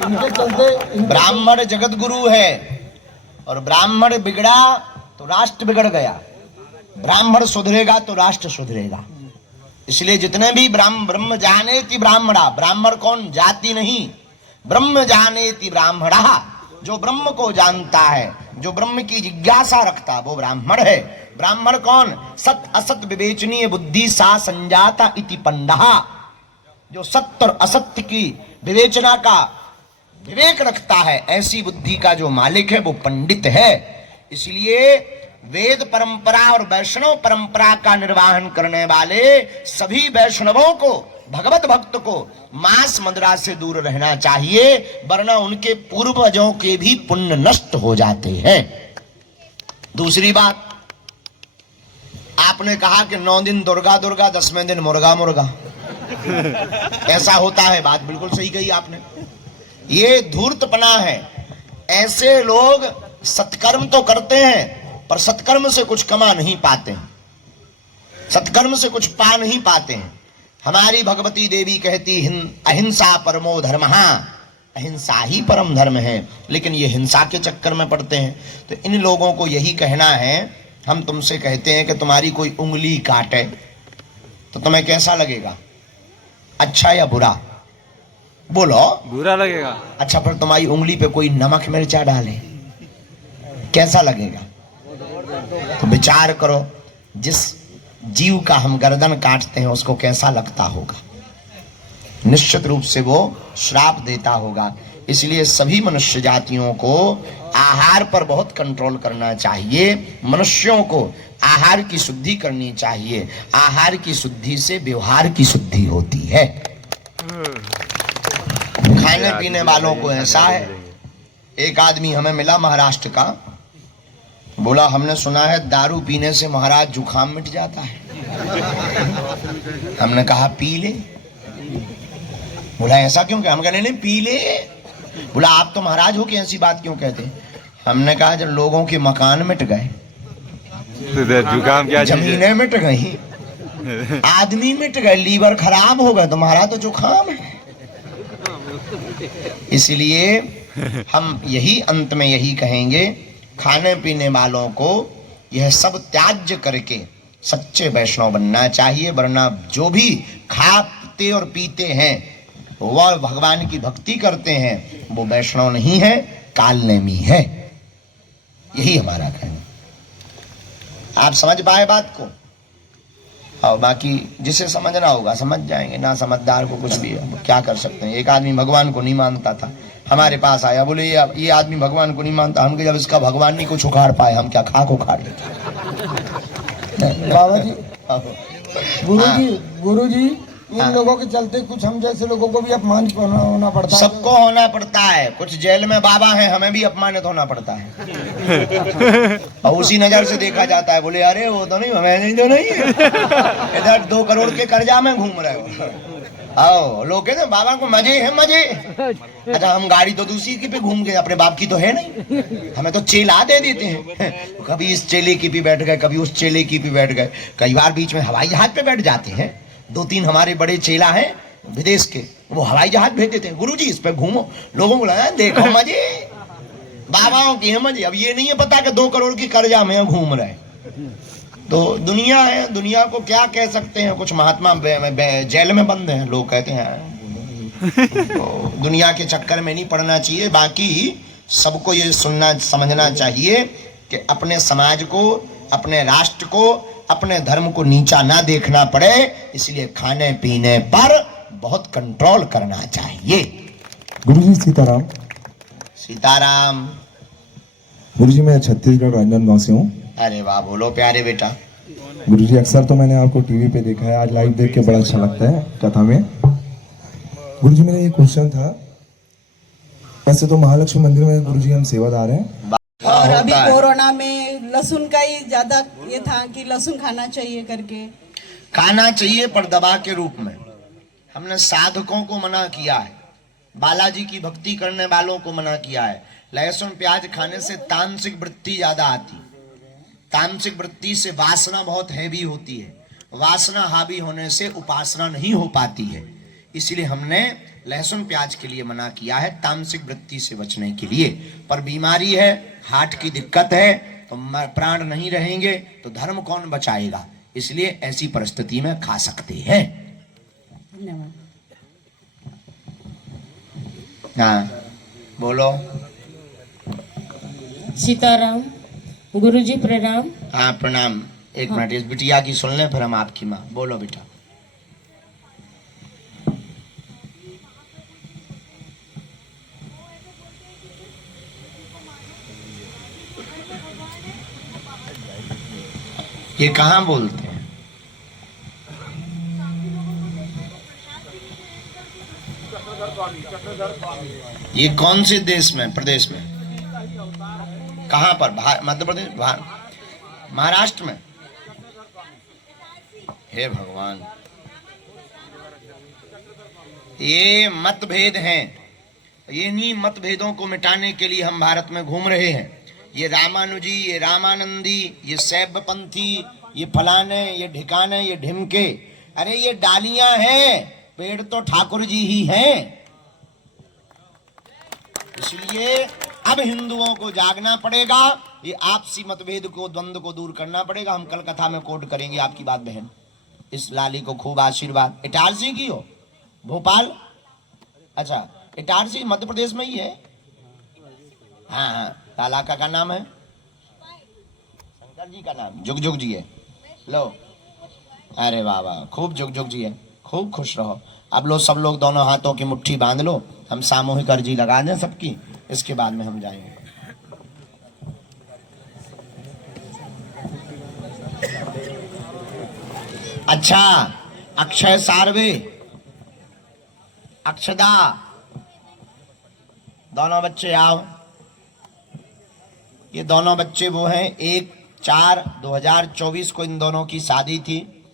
इनके चलते ब्राह्मण जगत गुरु है, और ब्राह्मण बिगड़ा तो राष्ट्र बिगड़ गया, ब्राह्मण सुधरेगा तो राष्ट्र सुधरेगा। इसलिए जितने भी ब्रह्म जानेति ब्राह्मणा, ब्राह्मण कौन? जाति नहीं, ब्रह्म जानेति ब्राह्मणा, जो ब्रह्म को जानता है, जो ब्रह्म की जिज्ञासा रखता वो ब्राह्मण है। ब्राह्मण कौन? सत असत विवेचनीय बुद्धि सा संजाता इति पंडा, जो सत्य और असत्य की विवेचना का विवेक रखता है, ऐसी बुद्धि का जो मालिक है वो पंडित है। इसलिए वेद परंपरा और वैष्णव परंपरा का निर्वाहन करने वाले सभी वैष्णवों को, भगवत भक्त को मांस मदिरा से दूर रहना चाहिए, वरना उनके पूर्वजों के भी पुण्य नष्ट हो जाते हैं। दूसरी बात, आप आपने कहा कि 9 दिन दुर्गा दुर्गा, 10वें दिन मुर्गा मुर्गा। ऐसा होता है, बात बिल्कुल सही कही आपने। ये धूर्तपना है। ऐसे लोग सत्कर्म तो करते हैं पर सत्कर्म से कुछ कमा नहीं पाते हैं, सत्कर्म से कुछ पा नहीं पाते हैं। हमारी भगवती देवी कहती अहिंसा परमो धर्मः, अहिंसा ही परम धर्म है, लेकिन ये हिंसा के चक्कर में पड़ते हैं। तो इन लोगों को यही कहना है, हम तुमसे कहते हैं कि तुम्हारी कोई उंगली काटे तो तुम्हें कैसा लगेगा, अच्छा या बुरा? बोलो। बुरा लगेगा। अच्छा, फिर तुम्हारी उंगली पे कोई नमक मिर्चा डाले कैसा लगेगा? तो विचार करो, जिस जीव का हम गर्दन काटते हैं उसको कैसा लगता होगा। निश्चित रूप से वो श्राप देता होगा। इसलिए सभी मनुष्य जातियों को आहार पर बहुत कंट्रोल करना चाहिए। मनुष्यों को आहार की शुद्धि करनी चाहिए। आहार की शुद्धि से व्यवहार की शुद्धि होती है। खाने पीने वालों को ऐसा है। एक आदमी हमें मिला महाराष्ट्र का, बोला हमने सुना है दारू पीने से महाराज जुखाम मिट जाता है। हमने कहा पी ले। बोला ऐसा क्यों? हम कहने नहीं पी ले। बोला आप तो महाराज हो कि ऐसी बात क्यों कहते? हमने कहा जब लोगों के मकान मिट गए, जुकाम क्या, जमीनें मिट गई, आदमी मिट गए, लीवर खराब हो गए, तो महाराज तो जुखाम है। इसलिए हम यही अंत में यही कहेंगे, खाने पीने वालों को यह सब त्याज्य करके सच्चे वैष्णव बनना चाहिए। वरना जो भी खाते और पीते हैं वह भगवान की भक्ति करते हैं, वो वैष्णव नहीं है, कालनेमी है। यही हमारा कहना। आप समझ पाए बात को? और बाकी जिसे समझना होगा समझ जाएंगे, ना समझदार को कुछ भी है, क्या कर सकते हैं। एक आदमी भगवान को नहीं मानता था, हमारे पास आया, बोले ये आदमी भगवान को नहीं मानता। हम जब इसका भगवान नहीं कुछ उखाड़ पाए, हम क्या खाक उखाड़ लेते। बाबा जी, गुरु जी इन लोगों के चलते कुछ हम जैसे लोगों को भी अपमानित होना पड़ता है। सबको होना पड़ता है। कुछ जेल में बाबा हैं, हमें भी अपमानित होना पड़ता है। और उसी नजर से देखा जाता है, बोले अरे वो तो नहीं, हमें नहीं तो नहीं है, इधर 2 करोड़ के कर्जा में घूम रहे हो। आओ लोग कहते बाबा को मजे है, मजे। अच्छा, हम गाड़ी तो दूसरी की पे घूम गए, अपने बाप की तो है नहीं, हमें तो चेला दे देते हैं। कभी इस चेले की पे बैठ गए, कभी उस चेले की पे बैठ गए। कई बार बीच में हवाई जहाज पे बैठ जाते हैं। 2-3 हमारे बड़े चेला हैं विदेश के, वो हवाई जहाज भेज देते हैं, गुरुजी इस पे घूमो। लोगों को लगा देखो मजे, बाबाओं की है मजे। अब ये नहीं है पता कि 2 करोड़ की कर्जा में घूम रहे। तो दुनिया है, दुनिया को क्या कह सकते हैं। कुछ महात्मा जेल में बंद हैं, लोग कहते हैं। तो दुनिया के चक्कर में नहीं पड़ना चाहिए। बाकी सबको ये सुनना समझना चाहिए कि अपने समाज को, अपने राष्ट्र को, अपने धर्म को नीचा ना देखना पड़े। इसलिए खाने पीने पर बहुत कंट्रोल करना चाहिए। गुरुजी सीताराम। सीताराम। गुरुजी मैं छत्तीसगढ़ राजनांदगांव से हूँ। अरे वाह, बोलो प्यारे बेटा। गुरुजी अक्सर तो मैंने आपको टीवी पे देखा है, आज लाइव देख के बड़ा अच्छा लगता है कथा में। गुरुजी मेरा ये क्वेश्चन था, वैसे तो महालक्ष्मी मंदिर में गुरुजी हम सेवादार हैं, और अभी कोरोना में लहसुन का ही ज्यादा ये था कि लहसुन खाना चाहिए करके। खाना चाहिए पर दवा के रूप में। हमने साधकों को मना किया है, बालाजी की भक्ति करने वालों को मना किया है। लहसुन प्याज खाने से तामसिक वृत्ति ज्यादा आती। तामसिक वृत्ति से वासना बहुत हैवी होती है। वासना हावी होने से उपासना नहीं हो पाती है। इसलिए हमने लहसुन प्याज के लिए मना किया है, तामसिक वृत्ति से बचने के लिए। पर बीमारी है, हार्ट की दिक्कत है, तो प्राण नहीं रहेंगे तो धर्म कौन बचाएगा। इसलिए ऐसी परिस्थिति में खा सकते हैं। हाँ बोलो। सीताराम। गुरुजी प्रणाम। हाँ प्रणाम। एक मिनट इस बिटिया की सुन लें, फिर हम आपकी माँ। बोलो बेटा। ये कहाँ बोलते हैं? ये कौन से देश में, प्रदेश में? कहाँ पर? मध्य प्रदेश, महाराष्ट्र में? हे भगवान, ये मतभेद हैं, इन्हीं मतभेदों को मिटाने के लिए हम भारत में घूम रहे हैं। ये रामानुजी, ये रामानंदी, ये शैवपंथी, ये फलाने, ये ढिकाने, ये ढिमके, अरे ये डालियां हैं, पेड़ तो ठाकुर जी ही हैं। इसलिए अब हिंदुओं को जागना पड़ेगा, ये आपसी मतभेद को, द्वंद्व को दूर करना पड़ेगा। हम कल कथा में कोट करेंगे आपकी बात बहन। इस लाली को खूब आशीर्वाद। इटारसी की हो, भोपाल, अच्छा इटारसी मध्य प्रदेश में ही है। हाँ हाँ, तालाका का नाम है शंकर जी का नाम जुग जुग जी है। लो, अरे वाह वाह, खूब जुग जुग जी है, खूब खुश रहो। अब लो सब लोग दोनों हाथों की मुट्ठी बांध लो, हम सामूहिक अर्जी लगा दें सबकी, इसके बाद में हम जाएंगे। अच्छा, अक्षय सार्वे, अक्षदा, दोनों बच्चे आओ। ये दोनों बच्चे वो हैं, 1/4/2024 को इन दोनों की शादी थी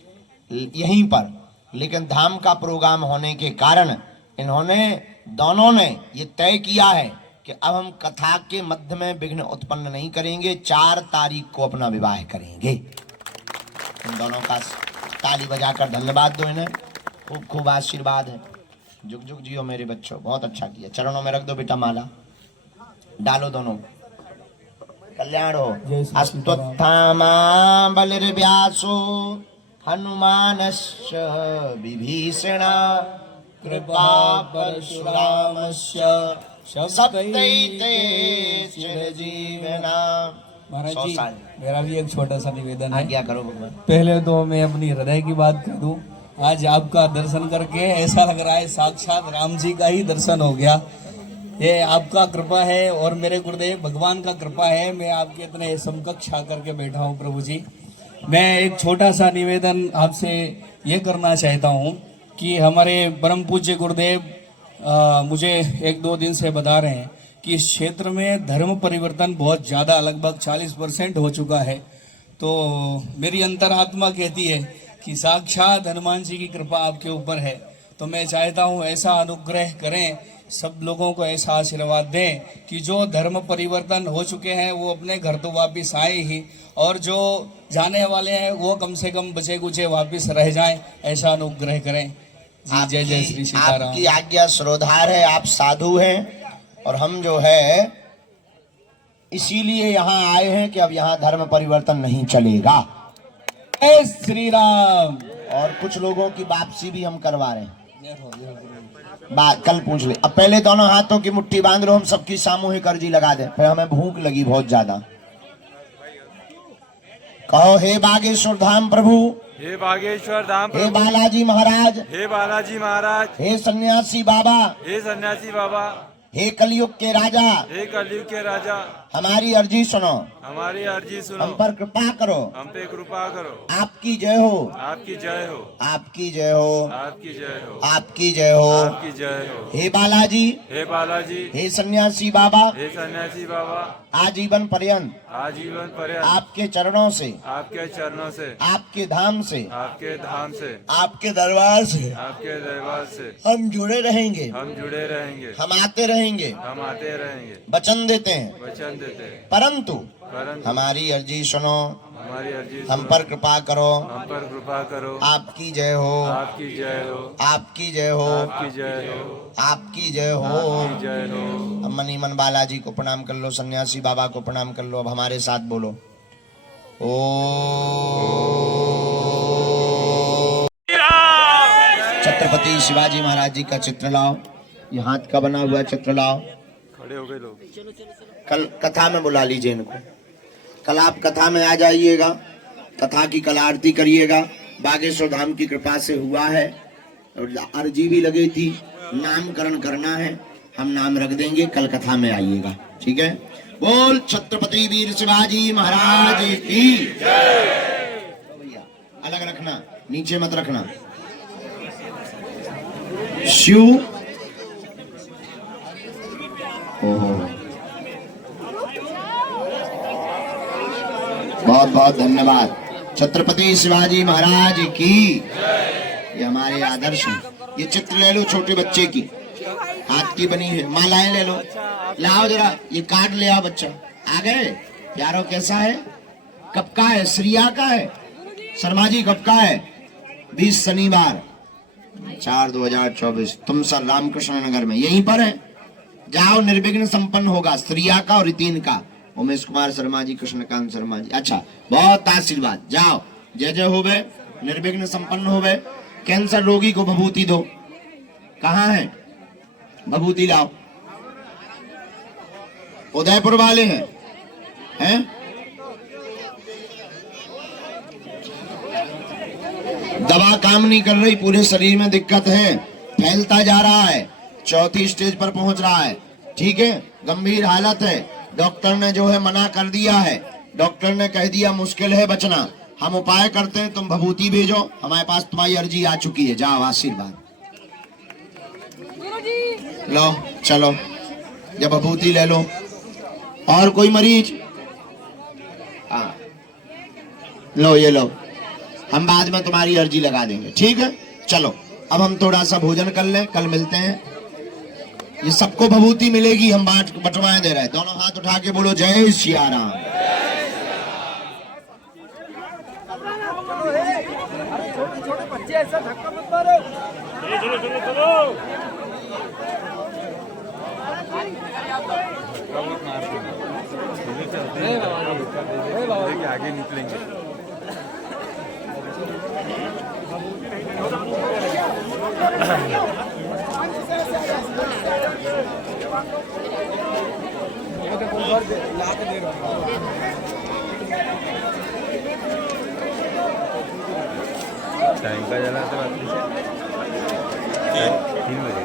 यहीं पर, लेकिन धाम का प्रोग्राम होने के कारण इन्होंने दोनों ने ये तय किया है कि अब हम कथा के मध्य में विघ्न उत्पन्न नहीं करेंगे, 4 तारीख को अपना विवाह करेंगे। इन दोनों का ताली बजाकर धन्यवाद दो इन्हें, खूब खूब आशीर्वाद है। जुग जुग जियो मेरे बच्चों, बहुत अच्छा किया। चरणों में रख दो बेटा माला, डालो दोनों, कल्याण हो। अस्तुत्थामा बलिर्व्यासो हनुमानश्च विभीषण कृपा परशुरामस्य सप्तैते चिरजीवना। महाराज जी, मेरा भी एक छोटा सा निवेदन है। क्या करो भगवान। पहले तो मैं अपनी हृदय की बात कर दूं, आज आपका दर्शन करके ऐसा लग रहा है साक्षात राम जी का ही दर्शन हो गया। ये आपका कृपा है और मेरे गुरुदेव भगवान का कृपा है, मैं आपके इतने समकक्ष आकर के बैठा हूँ प्रभु जी। मैं एक छोटा सा निवेदन आपसे ये करना चाहता हूँ कि हमारे परम पूज्य गुरुदेव मुझे 1-2 दिन से बता रहे हैं कि इस क्षेत्र में धर्म परिवर्तन बहुत ज़्यादा, लगभग 40% हो चुका है। तो मेरी अंतरात्मा कहती है कि साक्षात हनुमान जी की कृपा आपके ऊपर है। तो मैं चाहता हूँ ऐसा अनुग्रह करें, सब लोगों को ऐसा आशीर्वाद दें कि जो धर्म परिवर्तन हो चुके हैं वो अपने घर तो वापस आए ही, और जो जाने वाले हैं वो कम से कम बचे कुचे वापस रह जाएं, ऐसा अनुग्रह करें जी। जय जय श्री सीताराम। आपकी आज्ञा श्रोधार है, आप साधु हैं, और हम जो है इसीलिए यहाँ आए हैं कि अब यहाँ धर्म परिवर्तन नहीं चलेगा। जय श्री राम। और कुछ लोगों की वापसी भी हम करवा रहे हैं, बात कल पूछ ले। अब पहले दोनों हाथों की मुट्ठी बांध लो, हम सबकी सामूहिक अर्जी लगा दें, फिर हमें भूख लगी बहुत ज्यादा। कहो, हे बागेश्वर धाम प्रभु, हे बागेश्वर धाम हे बालाजी महाराज, हे बालाजी महाराज, हे सन्यासी बाबा, हे सन्यासी बाबा, हे कलयुग के राजा, हे कलयुग के राजा, हमारी अर्जी सुनो, हमारी अर्जी सुनो, हम पर कृपा करो, हम पे कृपा करो। आपकी जय हो, आपकी जय हो, आपकी जय हो, आपकी जय हो, आपकी जय हो, आपकी जय हो। हे बालाजी, हे बालाजी, हे सन्यासी बाबा, हे सन्यासी बाबा, आजीवन पर्यंत आजीवन पर्यंत आपके चरणों से, आपके चरणों से, आपके धाम से, आपके धाम से, आपके दरबार से, आपके दरबार से हम जुड़े रहेंगे, हम जुड़े रहेंगे, हम आते रहेंगे, हम आते रहेंगे, वचन देते हैं। वचन देते हैं। परंतु परंतु हमारी अर्जी सुनो, हमारी अर्जी हम सुनो, पर कृपा करो, हम पर कृपा करो। आपकी जय हो, आपकी जय हो, आपकी जय हो, आपकी जय हो, आपकी जय हो। आपकी जय हो। अब मनी मन बालाजी को प्रणाम कर लो, सन्यासी बाबा को प्रणाम कर लो। अब हमारे साथ बोलो, ओ छत्रपति शिवाजी महाराज जी का चित्र लाओ, ये हाथ का बना हुआ चित्र लाओ। खड़े हो गए लोग। कल कथा में बुला लीजिए इनको, कल आप कथा में आ जाइएगा, कथा की कल आरती करिएगा। बागेश्वर धाम की कृपा से हुआ है, और अर्जी भी लगी थी, नामकरण करना है, हम नाम रख देंगे, कल कथा में आइएगा, ठीक है। बोल छत्रपति वीर शिवाजी महाराज की जय। भैया अलग रखना, नीचे मत रखना। शिव, बहुत बहुत धन्यवाद। छत्रपति शिवाजी महाराज की। ये हमारे आदर्श हैं। ये चित्र ले लो छोटे बच्चे की, हाथ की बनी है। मालाएं ले लो, लाओ जरा, ये कार्ड ले आओ बच्चा। आ गए प्यारो? कैसा है? कब का है? श्रिया का है? शर्मा जी कब का है? 20 शनिवार 4/2024। तुम सर रामकृष्ण नगर में यहीं पर है। जाओ, निर्विघ्न संपन्न होगा। श्रिया का और रितीन का। उमेश कुमार शर्मा जी, कृष्णकांत शर्मा जी। अच्छा, बहुत आशीर्वाद। जाओ, जय जय होवे, निर्विघ्न संपन्न होवे। कैंसर रोगी को भभूति दो। कहाँ है भभूति? लाओ। उदयपुर वाले हैं? दवा काम नहीं कर रही, पूरे शरीर में दिक्कत है, फैलता जा रहा है, 4थी स्टेज पर पहुंच रहा है। ठीक है, गंभीर हालत है। डॉक्टर ने जो है मना कर दिया है। डॉक्टर ने कह दिया मुश्किल है बचना। हम उपाय करते हैं, तुम भभूति भेजो। हमारे पास तुम्हारी अर्जी आ चुकी है। जाओ, आशीर्वाद लो। चलो, जब भभूति ले लो। और कोई मरीज? हाँ, लो, ये लो। हम बाद में तुम्हारी अर्जी लगा देंगे। ठीक है, चलो अब हम थोड़ा सा भोजन कर लें, कल मिलते हैं। ये सबको भभूति मिलेगी, हम बंटवाएं दे रहे हैं। दोनों हाथ उठा के बोलो जय सिया राम। छोटे बच्चे ऐसा धक्का मत मारो। आगे निकलेंगे। टाइम का जला तो 3 बजे।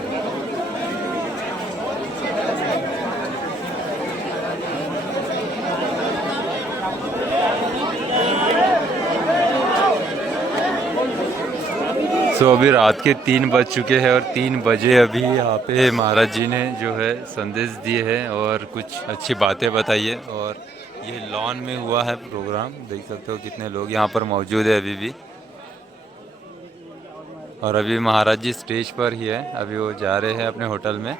तो अभी रात के 3 बज चुके हैं और 3 बजे अभी यहाँ पे महाराज जी ने जो है संदेश दिए हैं और कुछ अच्छी बातें बताई है। और ये लॉन में हुआ है प्रोग्राम, देख सकते हो कितने लोग यहाँ पर मौजूद है अभी भी। और अभी महाराज जी स्टेज पर ही है, अभी वो जा रहे हैं अपने होटल में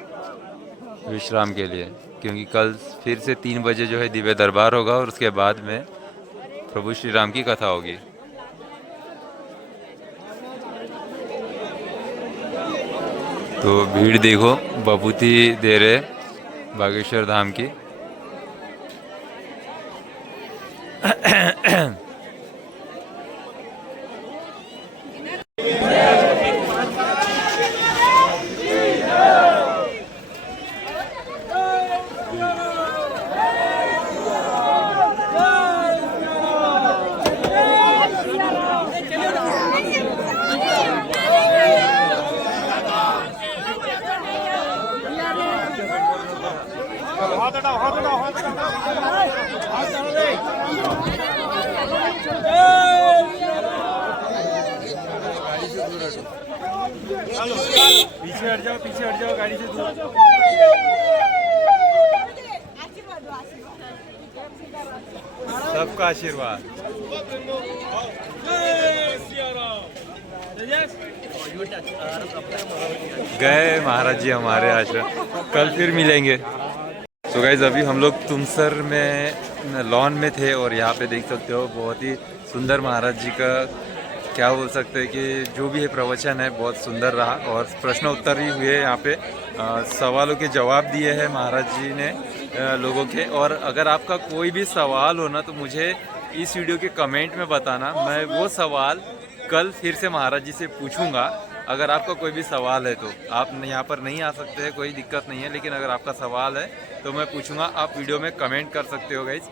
विश्राम के लिए, क्योंकि कल फिर से 3 बजे जो है दिव्य दरबार होगा और उसके बाद में प्रभु श्री राम की कथा होगी। तो भीड़ देखो, भभूति दे रहे बागेश्वर धाम की। पीछे हट जाओ, गाड़ी से दूर। सबका आशीर्वाद। गए महाराज जी हमारे आश्रम, कल फिर मिलेंगे। तो गाइस अभी हम लोग तुमसर में लॉन में थे और यहाँ पे देख सकते हो बहुत ही सुंदर महाराज जी का क्या बोल सकते हैं कि जो भी है प्रवचन है बहुत सुंदर रहा। और प्रश्न उत्तर भी हुए यहाँ पे, सवालों के जवाब दिए हैं महाराज जी ने लोगों के। और अगर आपका कोई भी सवाल हो ना तो मुझे इस वीडियो के कमेंट में बताना, मैं वो सवाल कल फिर से महाराज जी से पूछूंगा। अगर आपका कोई भी सवाल है तो आप यहाँ पर नहीं आ सकते हैं, कोई दिक्कत नहीं है, लेकिन अगर आपका सवाल है तो मैं पूछूंगा। आप वीडियो में कमेंट कर सकते हो गाइज।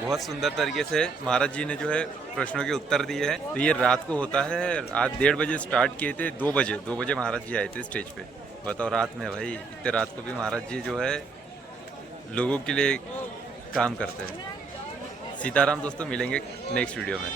बहुत सुंदर तरीके से महाराज जी ने जो है प्रश्नों के उत्तर दिए हैं। तो ये रात को होता है, आज 1:30 बजे स्टार्ट किए थे, 2 बजे महाराज जी आए थे स्टेज पे। बताओ रात में भाई, इतने रात को भी महाराज जी जो है लोगों के लिए काम करते हैं। सीताराम दोस्तों, मिलेंगे नेक्स्ट वीडियो में।